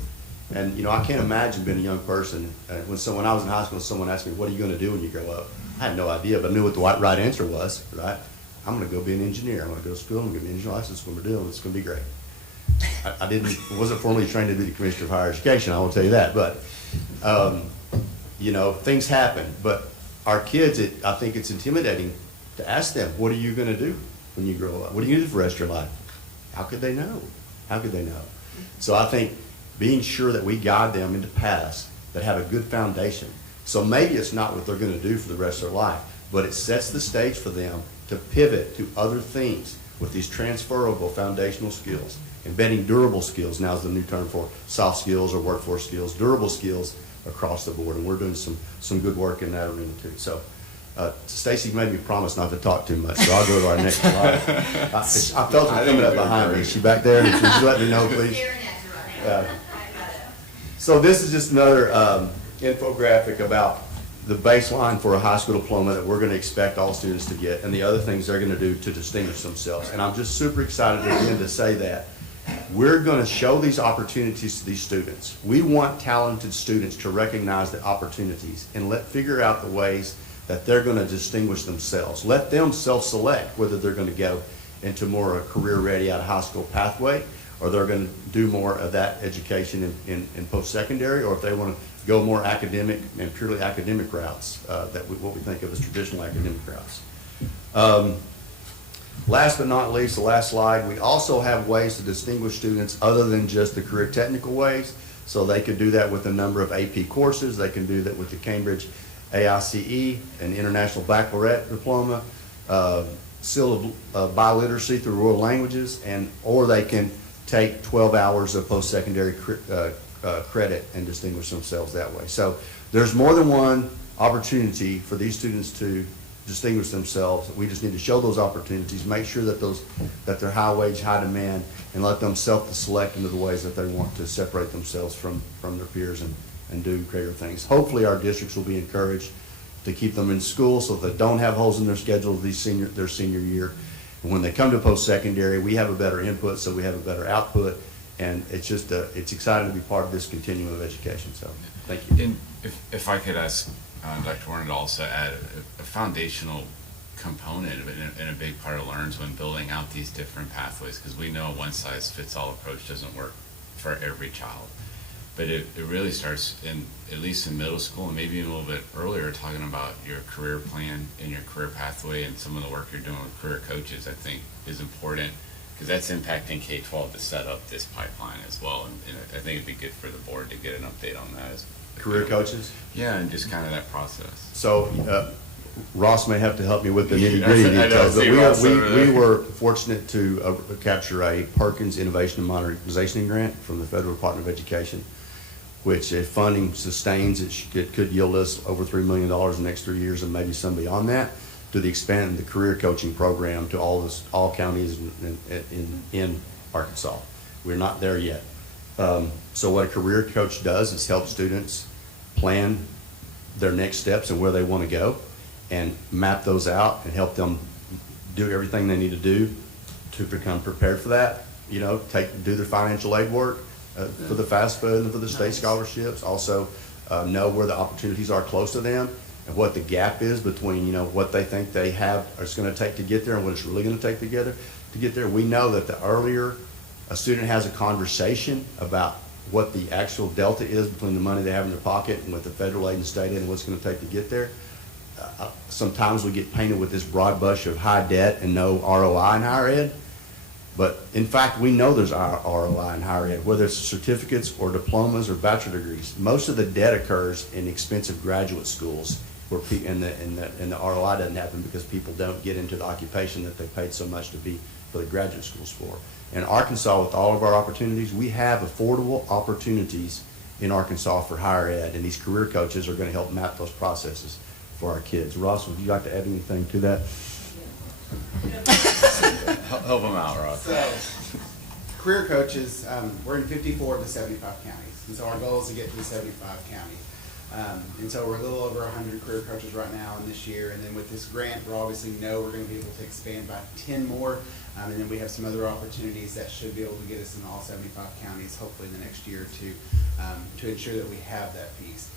and, I can't imagine being a young person. When I was in high school, someone asked me, what are you going to do when you grow up? I had no idea, but I knew what the right answer was, right? I'm going to go be an engineer. I'm going to go to school. I'm going to get an engineer license. That's what we're doing. It's going to be great. I wasn't formally trained to be the Commissioner of Higher Education, I will tell you that. But, things happen. But our kids, I think it's intimidating to ask them, what are you going to do when you grow up? What are you going to do for the rest of your life? How could they know? How could they know? So I think being sure that we guide them into paths that have a good foundation. So maybe it's not what they're going to do for the rest of their life, but it sets the stage for them to pivot to other things with these transferable foundational skills. Embedding durable skills now is the new term for soft skills or workforce skills, durable skills across the board, and we're doing some good work in that arena too. So Stacy made me promise not to talk too much, so I'll go to our next slide. I felt her coming up behind me. Is she back there? Would you let me know, please? So this is just another infographic about the baseline for a high school diploma that we're going to expect all students to get and the other things they're going to do to distinguish themselves. And I'm just super excited again to say that we're going to show these opportunities to these students. We want talented students to recognize the opportunities and figure out the ways that they're going to distinguish themselves. Let them self-select whether they're going to go into more a career-ready out of high school pathway, or they're going to do more of that education in post-secondary, or if they want to go more academic and purely academic routes, what we think of as traditional academic routes. Last but not least, the last slide, we also have ways to distinguish students other than just the career technical ways. So they could do that with a number of AP courses. They can do that with the Cambridge AICE, an International Baccalaureate Diploma, Seal of Biliteracy through World Languages, or they can take 12 hours of post-secondary credit and distinguish themselves that way. So there's more than one opportunity for these students to distinguish themselves. We just need to show those opportunities, make sure that they're high wage, high demand, and let them self-select into the ways that they want to separate themselves from their peers and and do greater things. Hopefully, our districts will be encouraged to keep them in school so that they don't have holes in their schedule their senior year. And when they come to post-secondary, we have a better input, so we have a better output, and it's just, it's exciting to be part of this continuum of education, so thank you. And if I could ask Dr. Warren to also add a foundational component of it and a big part of LEARN's when building out these different pathways, because we know a one-size-fits-all approach doesn't work for every child. But it really starts at least in middle school and maybe even a little bit earlier, talking about your career plan and your career pathway, and some of the work you're doing with career coaches, I think, is important, because that's impacting K-12 to set up this pipeline as well. And I think it'd be good for the board to get an update on that. Career coaches? Yeah, and just kind of that process. So Ross may have to help me with the nitty-gritty I know, details, but Ross over we there. were fortunate to capture a Perkins Innovation and Modernization Grant from the Federal Department of Education, which if funding sustains, it could yield us over $3 million in the next 3 years and maybe some beyond that, to the expand the career coaching program to all counties in Arkansas. We're not there yet. So what a career coach does is help students plan their next steps and where they want to go, and map those out and help them do everything they need to do to become prepared for that. You know, do their financial aid work for the FAFSA and for the state scholarships. Also know where the opportunities are close to them and what the gap is between, you know, what they think they have or it's going to take to get there and what it's really going to take to get there. We know that the earlier a student has a conversation about what the actual delta is between the money they have in their pocket and what the federal aid and state aid and what's going to take to get there. Sometimes we get painted with this broad brush of high debt and no ROI in higher ed, but in fact we know there's ROI in higher ed, whether it's certificates or diplomas or bachelor degrees. Most of the debt occurs in expensive graduate schools, where and the ROI doesn't happen because people don't get into the occupation that they paid so much to be for the graduate schools for. In Arkansas, with all of our opportunities, we have affordable opportunities in Arkansas for higher ed, and these career coaches are going to help map those processes for our kids. Ross, would you like to add anything to that? Help them out, Ross. So, career coaches, we're in 54 of the 75 counties, and so our goal is to get to the 75 counties. And so we're a little over 100 career coaches right now in this year, and then with this grant, we obviously know we're going to be able to expand by 10 more, and then we have some other opportunities that should be able to get us in all 75 counties, hopefully in the next year or two, to ensure that we have that piece.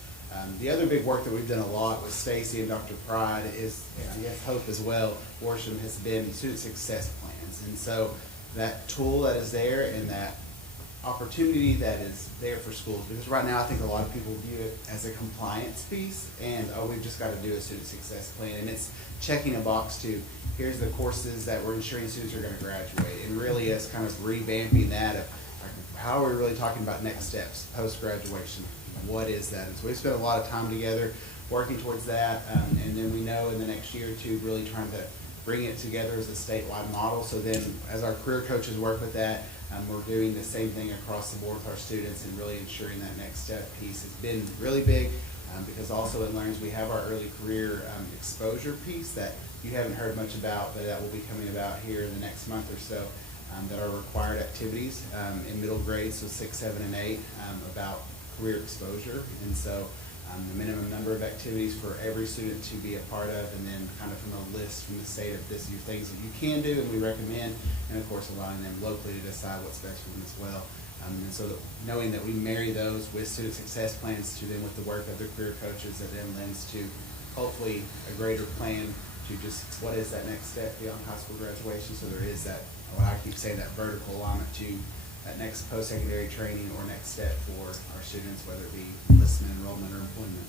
The other big work that we've done a lot with Stacy and Dr. Pride is, and I guess Hope as well, Worsham, has been student success plans. And so that tool that is there and that opportunity that is there for schools, because right now I think a lot of people view it as a compliance piece and, oh, we've just got to do a student success plan. And it's checking a box to, here's the courses that we're ensuring students are going to graduate. And really it's kind of revamping that of, like, how are we really talking about next steps post-graduation? What is that? And so we spent a lot of time together working towards that, and then we know in the next year or two really trying to bring it together as a statewide model. So then as our career coaches work with that, we're doing the same thing across the board with our students and really ensuring that next step piece has been really big, because also in LEARNS we have our early career exposure piece that you haven't heard much about, but that will be coming about here in the next month or so, that are required activities in middle grades, so 6, 7, and 8, about career exposure. And so the minimum number of activities for every student to be a part of, and then kind of from a list from the state of this are things that you can do and we recommend, and of course allowing them locally to decide what's best for them as well. And so that knowing that we marry those with student success plans to then with the work of the career coaches, that then lends to hopefully a greater plan to just what is that next step beyond high school graduation. So there is that, what I keep saying, that vertical alignment to that next post-secondary training or next step for our students, whether it be enlistment, enrollment, or employment.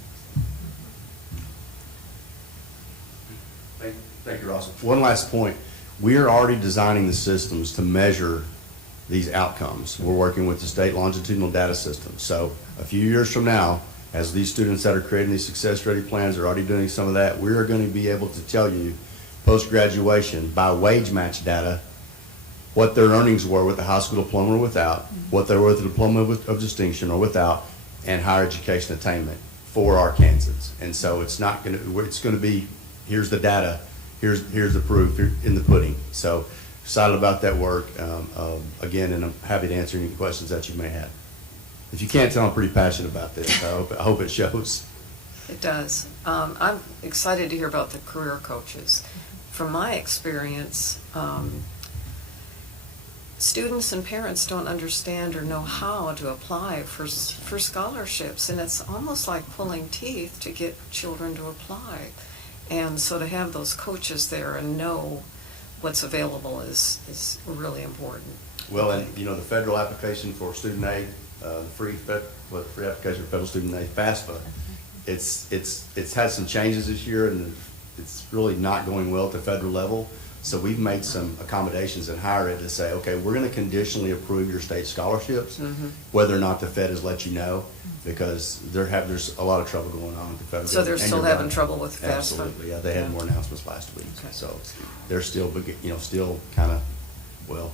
Thank you, Ross. One last point. We are already designing the systems to measure these outcomes. We're working with the state longitudinal data system. So a few years from now, as these students that are creating these success-ready plans are already doing some of that, we are going to be able to tell you post-graduation by wage match data what their earnings were with a high school diploma or without, what they were with a diploma of distinction or without, and higher education attainment for Arkansans. And so it's not going to, it's going to be, here's the data, here's the proof in the pudding. So excited about that work, again, and I'm happy to answer any questions that you may have. if you can't tell, I'm pretty passionate about this. I hope it shows. It does. I'm excited to hear about the career coaches. From my experience, students and parents don't understand or know how to apply for scholarships, and it's almost like pulling teeth to get children to apply. And so to have those coaches there and know what's available is really important. Well, and the federal application for student aid, the free application for federal student aid, FAFSA, it's had some changes this year, and it's really not going well at the federal level. So we've made some accommodations in higher ed to say, okay, we're going to conditionally approve your state scholarships, whether or not the Fed has let you know, because there's a lot of trouble going on with the federal. So they're still having trouble with FAFSA? Absolutely, yeah. They had more announcements last week. Okay. So they're still, still kind of, well,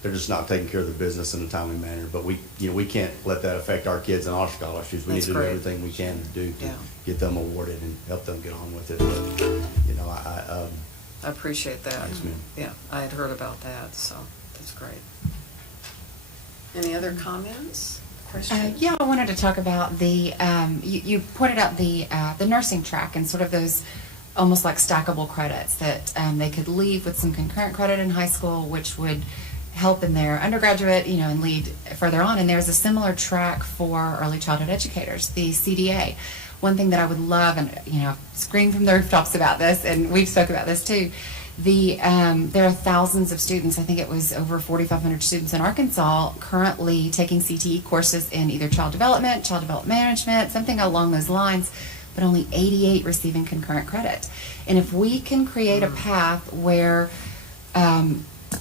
they're just not taking care of their business in a timely manner. But we can't let that affect our kids and our scholarships. We need to do everything we can to do to get them awarded and help them get on with it. But, I appreciate that. Yes, ma'am. Yeah, I had heard about that, so that's great. Any other comments, questions? Yeah, I wanted to talk about the, you pointed out the nursing track and sort of those almost like stackable credits that they could leave with some concurrent credit in high school, which would help in their undergraduate, and lead further on. And there's a similar track for early childhood educators, the CDA. One thing that I would love, and scream from the rooftops about this, and we've spoke about this too. There are thousands of students. I think it was over 4,500 students in Arkansas currently taking CTE courses in either child development management, something along those lines, but only 88 receiving concurrent credit. And if we can create a path where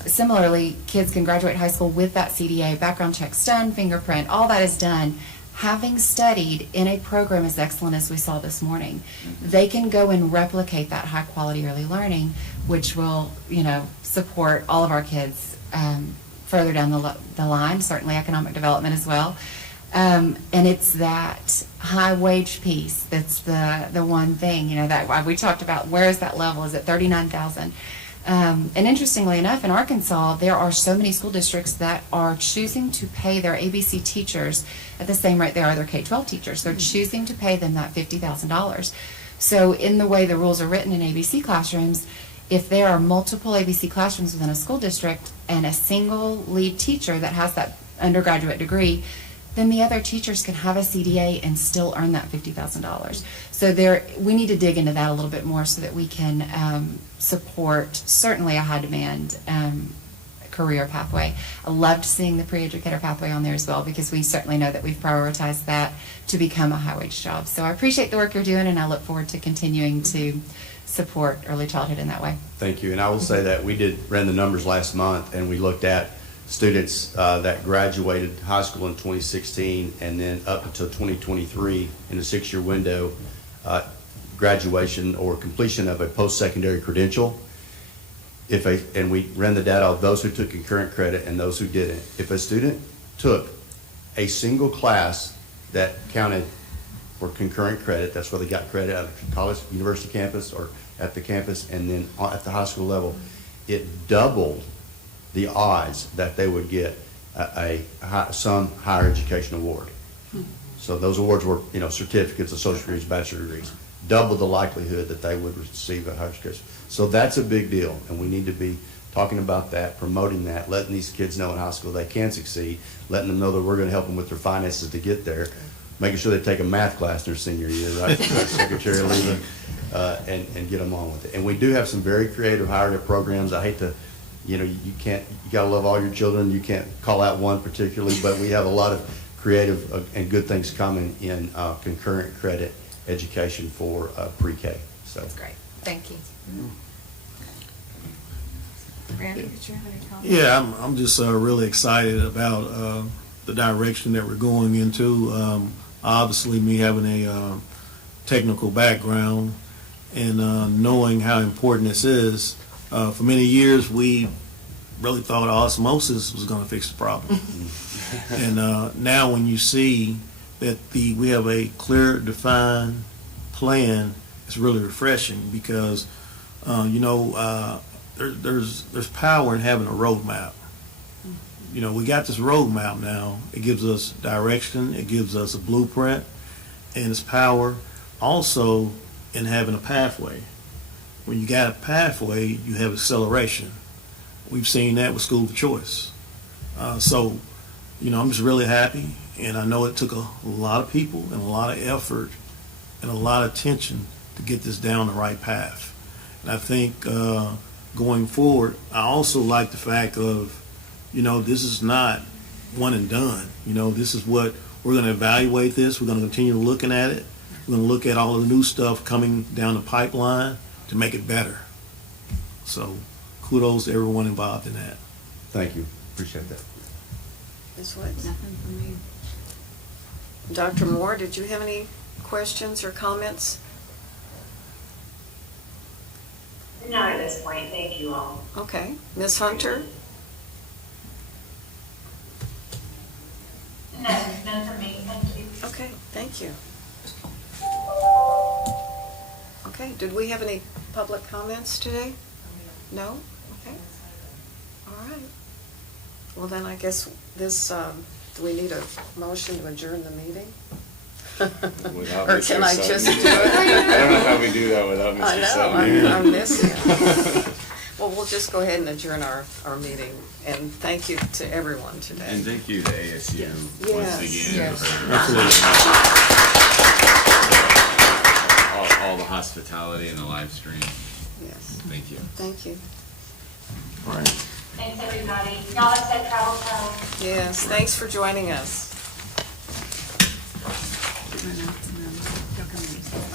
similarly kids can graduate high school with that CDA, background checks done, fingerprint, all that is done, having studied in a program as excellent as we saw this morning, they can go and replicate that high quality early learning, which will, support all of our kids further down the line, certainly economic development as well. And it's that high wage piece that's the one thing, that we talked about. Where is that level? Is it 39,000? And interestingly enough, in Arkansas, there are so many school districts that are choosing to pay their ABC teachers at the same rate they are their K-12 teachers. They're choosing to pay them that $50,000. So in the way the rules are written in ABC classrooms, if there are multiple ABC classrooms within a school district and a single lead teacher that has that undergraduate degree, then the other teachers can have a CDA and still earn that $50,000. So we need to dig into that a little bit more so that we can support certainly a high demand career pathway. I loved seeing the pre-educator pathway on there as well, because we certainly know that we've prioritized that to become a high wage job. So I appreciate the work you're doing, and I look forward to continuing to support early childhood in that way. Thank you. And I will say that we ran the numbers last month, and we looked at students that graduated high school in 2016 and then up until 2023 in a 6-year window, graduation or completion of a post-secondary credential. And we ran the data of those who took concurrent credit and those who didn't. If a student took a single class that counted for concurrent credit, that's where they got credit at a college, university campus, or at the campus, and then at the high school level, it doubled the odds that they would get some higher education award. So those awards were, certificates, associate degrees, bachelor degrees. Double the likelihood that they would receive a higher education. So that's a big deal, and we need to be talking about that, promoting that, letting these kids know in high school they can succeed, letting them know that we're going to help them with their finances to get there, making sure they take a math class in their senior year, right? Secretary leaving, and get them on with it. And we do have some very creative higher ed programs. I hate to, you gotta love all your children. You can't call out one particularly, but we have a lot of creative and good things coming in concurrent credit education for pre-K. So that's great. Thank you. Randy, did you have any comments? Yeah, I'm just really excited about the direction that we're going into. Obviously, me having a technical background and knowing how important this is, for many years we really thought osmosis was going to fix the problem. And now when you see that we have a clear, defined plan, it's really refreshing, because there's power in having a roadmap. you know, we got this roadmap now. It gives us direction, it gives us a blueprint, and it's power also in having a pathway. When you got a pathway, you have acceleration. We've seen that with school of choice. So, you know, I'm just really happy, and I know it took a lot of people and a lot of effort and a lot of attention to get this down the right path. And I think going forward, I also like the fact of, you know, this is not one and done. You know, this is what we're going to evaluate this. We're going to continue looking at it. We're going to look at all the new stuff coming down the pipeline to make it better. So kudos to everyone involved in that. Thank you. Appreciate that. Ms. Woods? Nothing from me. Dr. Moore, did you have any questions or comments? Not at this point, thank you all. Okay. Ms. Hunter? No, none for me, thank you. Okay, thank you. Okay, did we have any public comments today? No? Okay. All right. Well, then I guess this, do we need a motion to adjourn the meeting? Without Or Mr. can I Sutton. just do it? I don't know how we do that without Mr. I know, Sutton. I'm missing it. Well, we'll just go ahead and adjourn our meeting, and thank you to everyone today. And thank you to ASU Yes. once again Yes. for all the hospitality and the live stream. Yes, Thank you. thank you. All right. Thanks, everybody. Y'all have safe travels home. Yes, thanks for joining us. Y'all come in.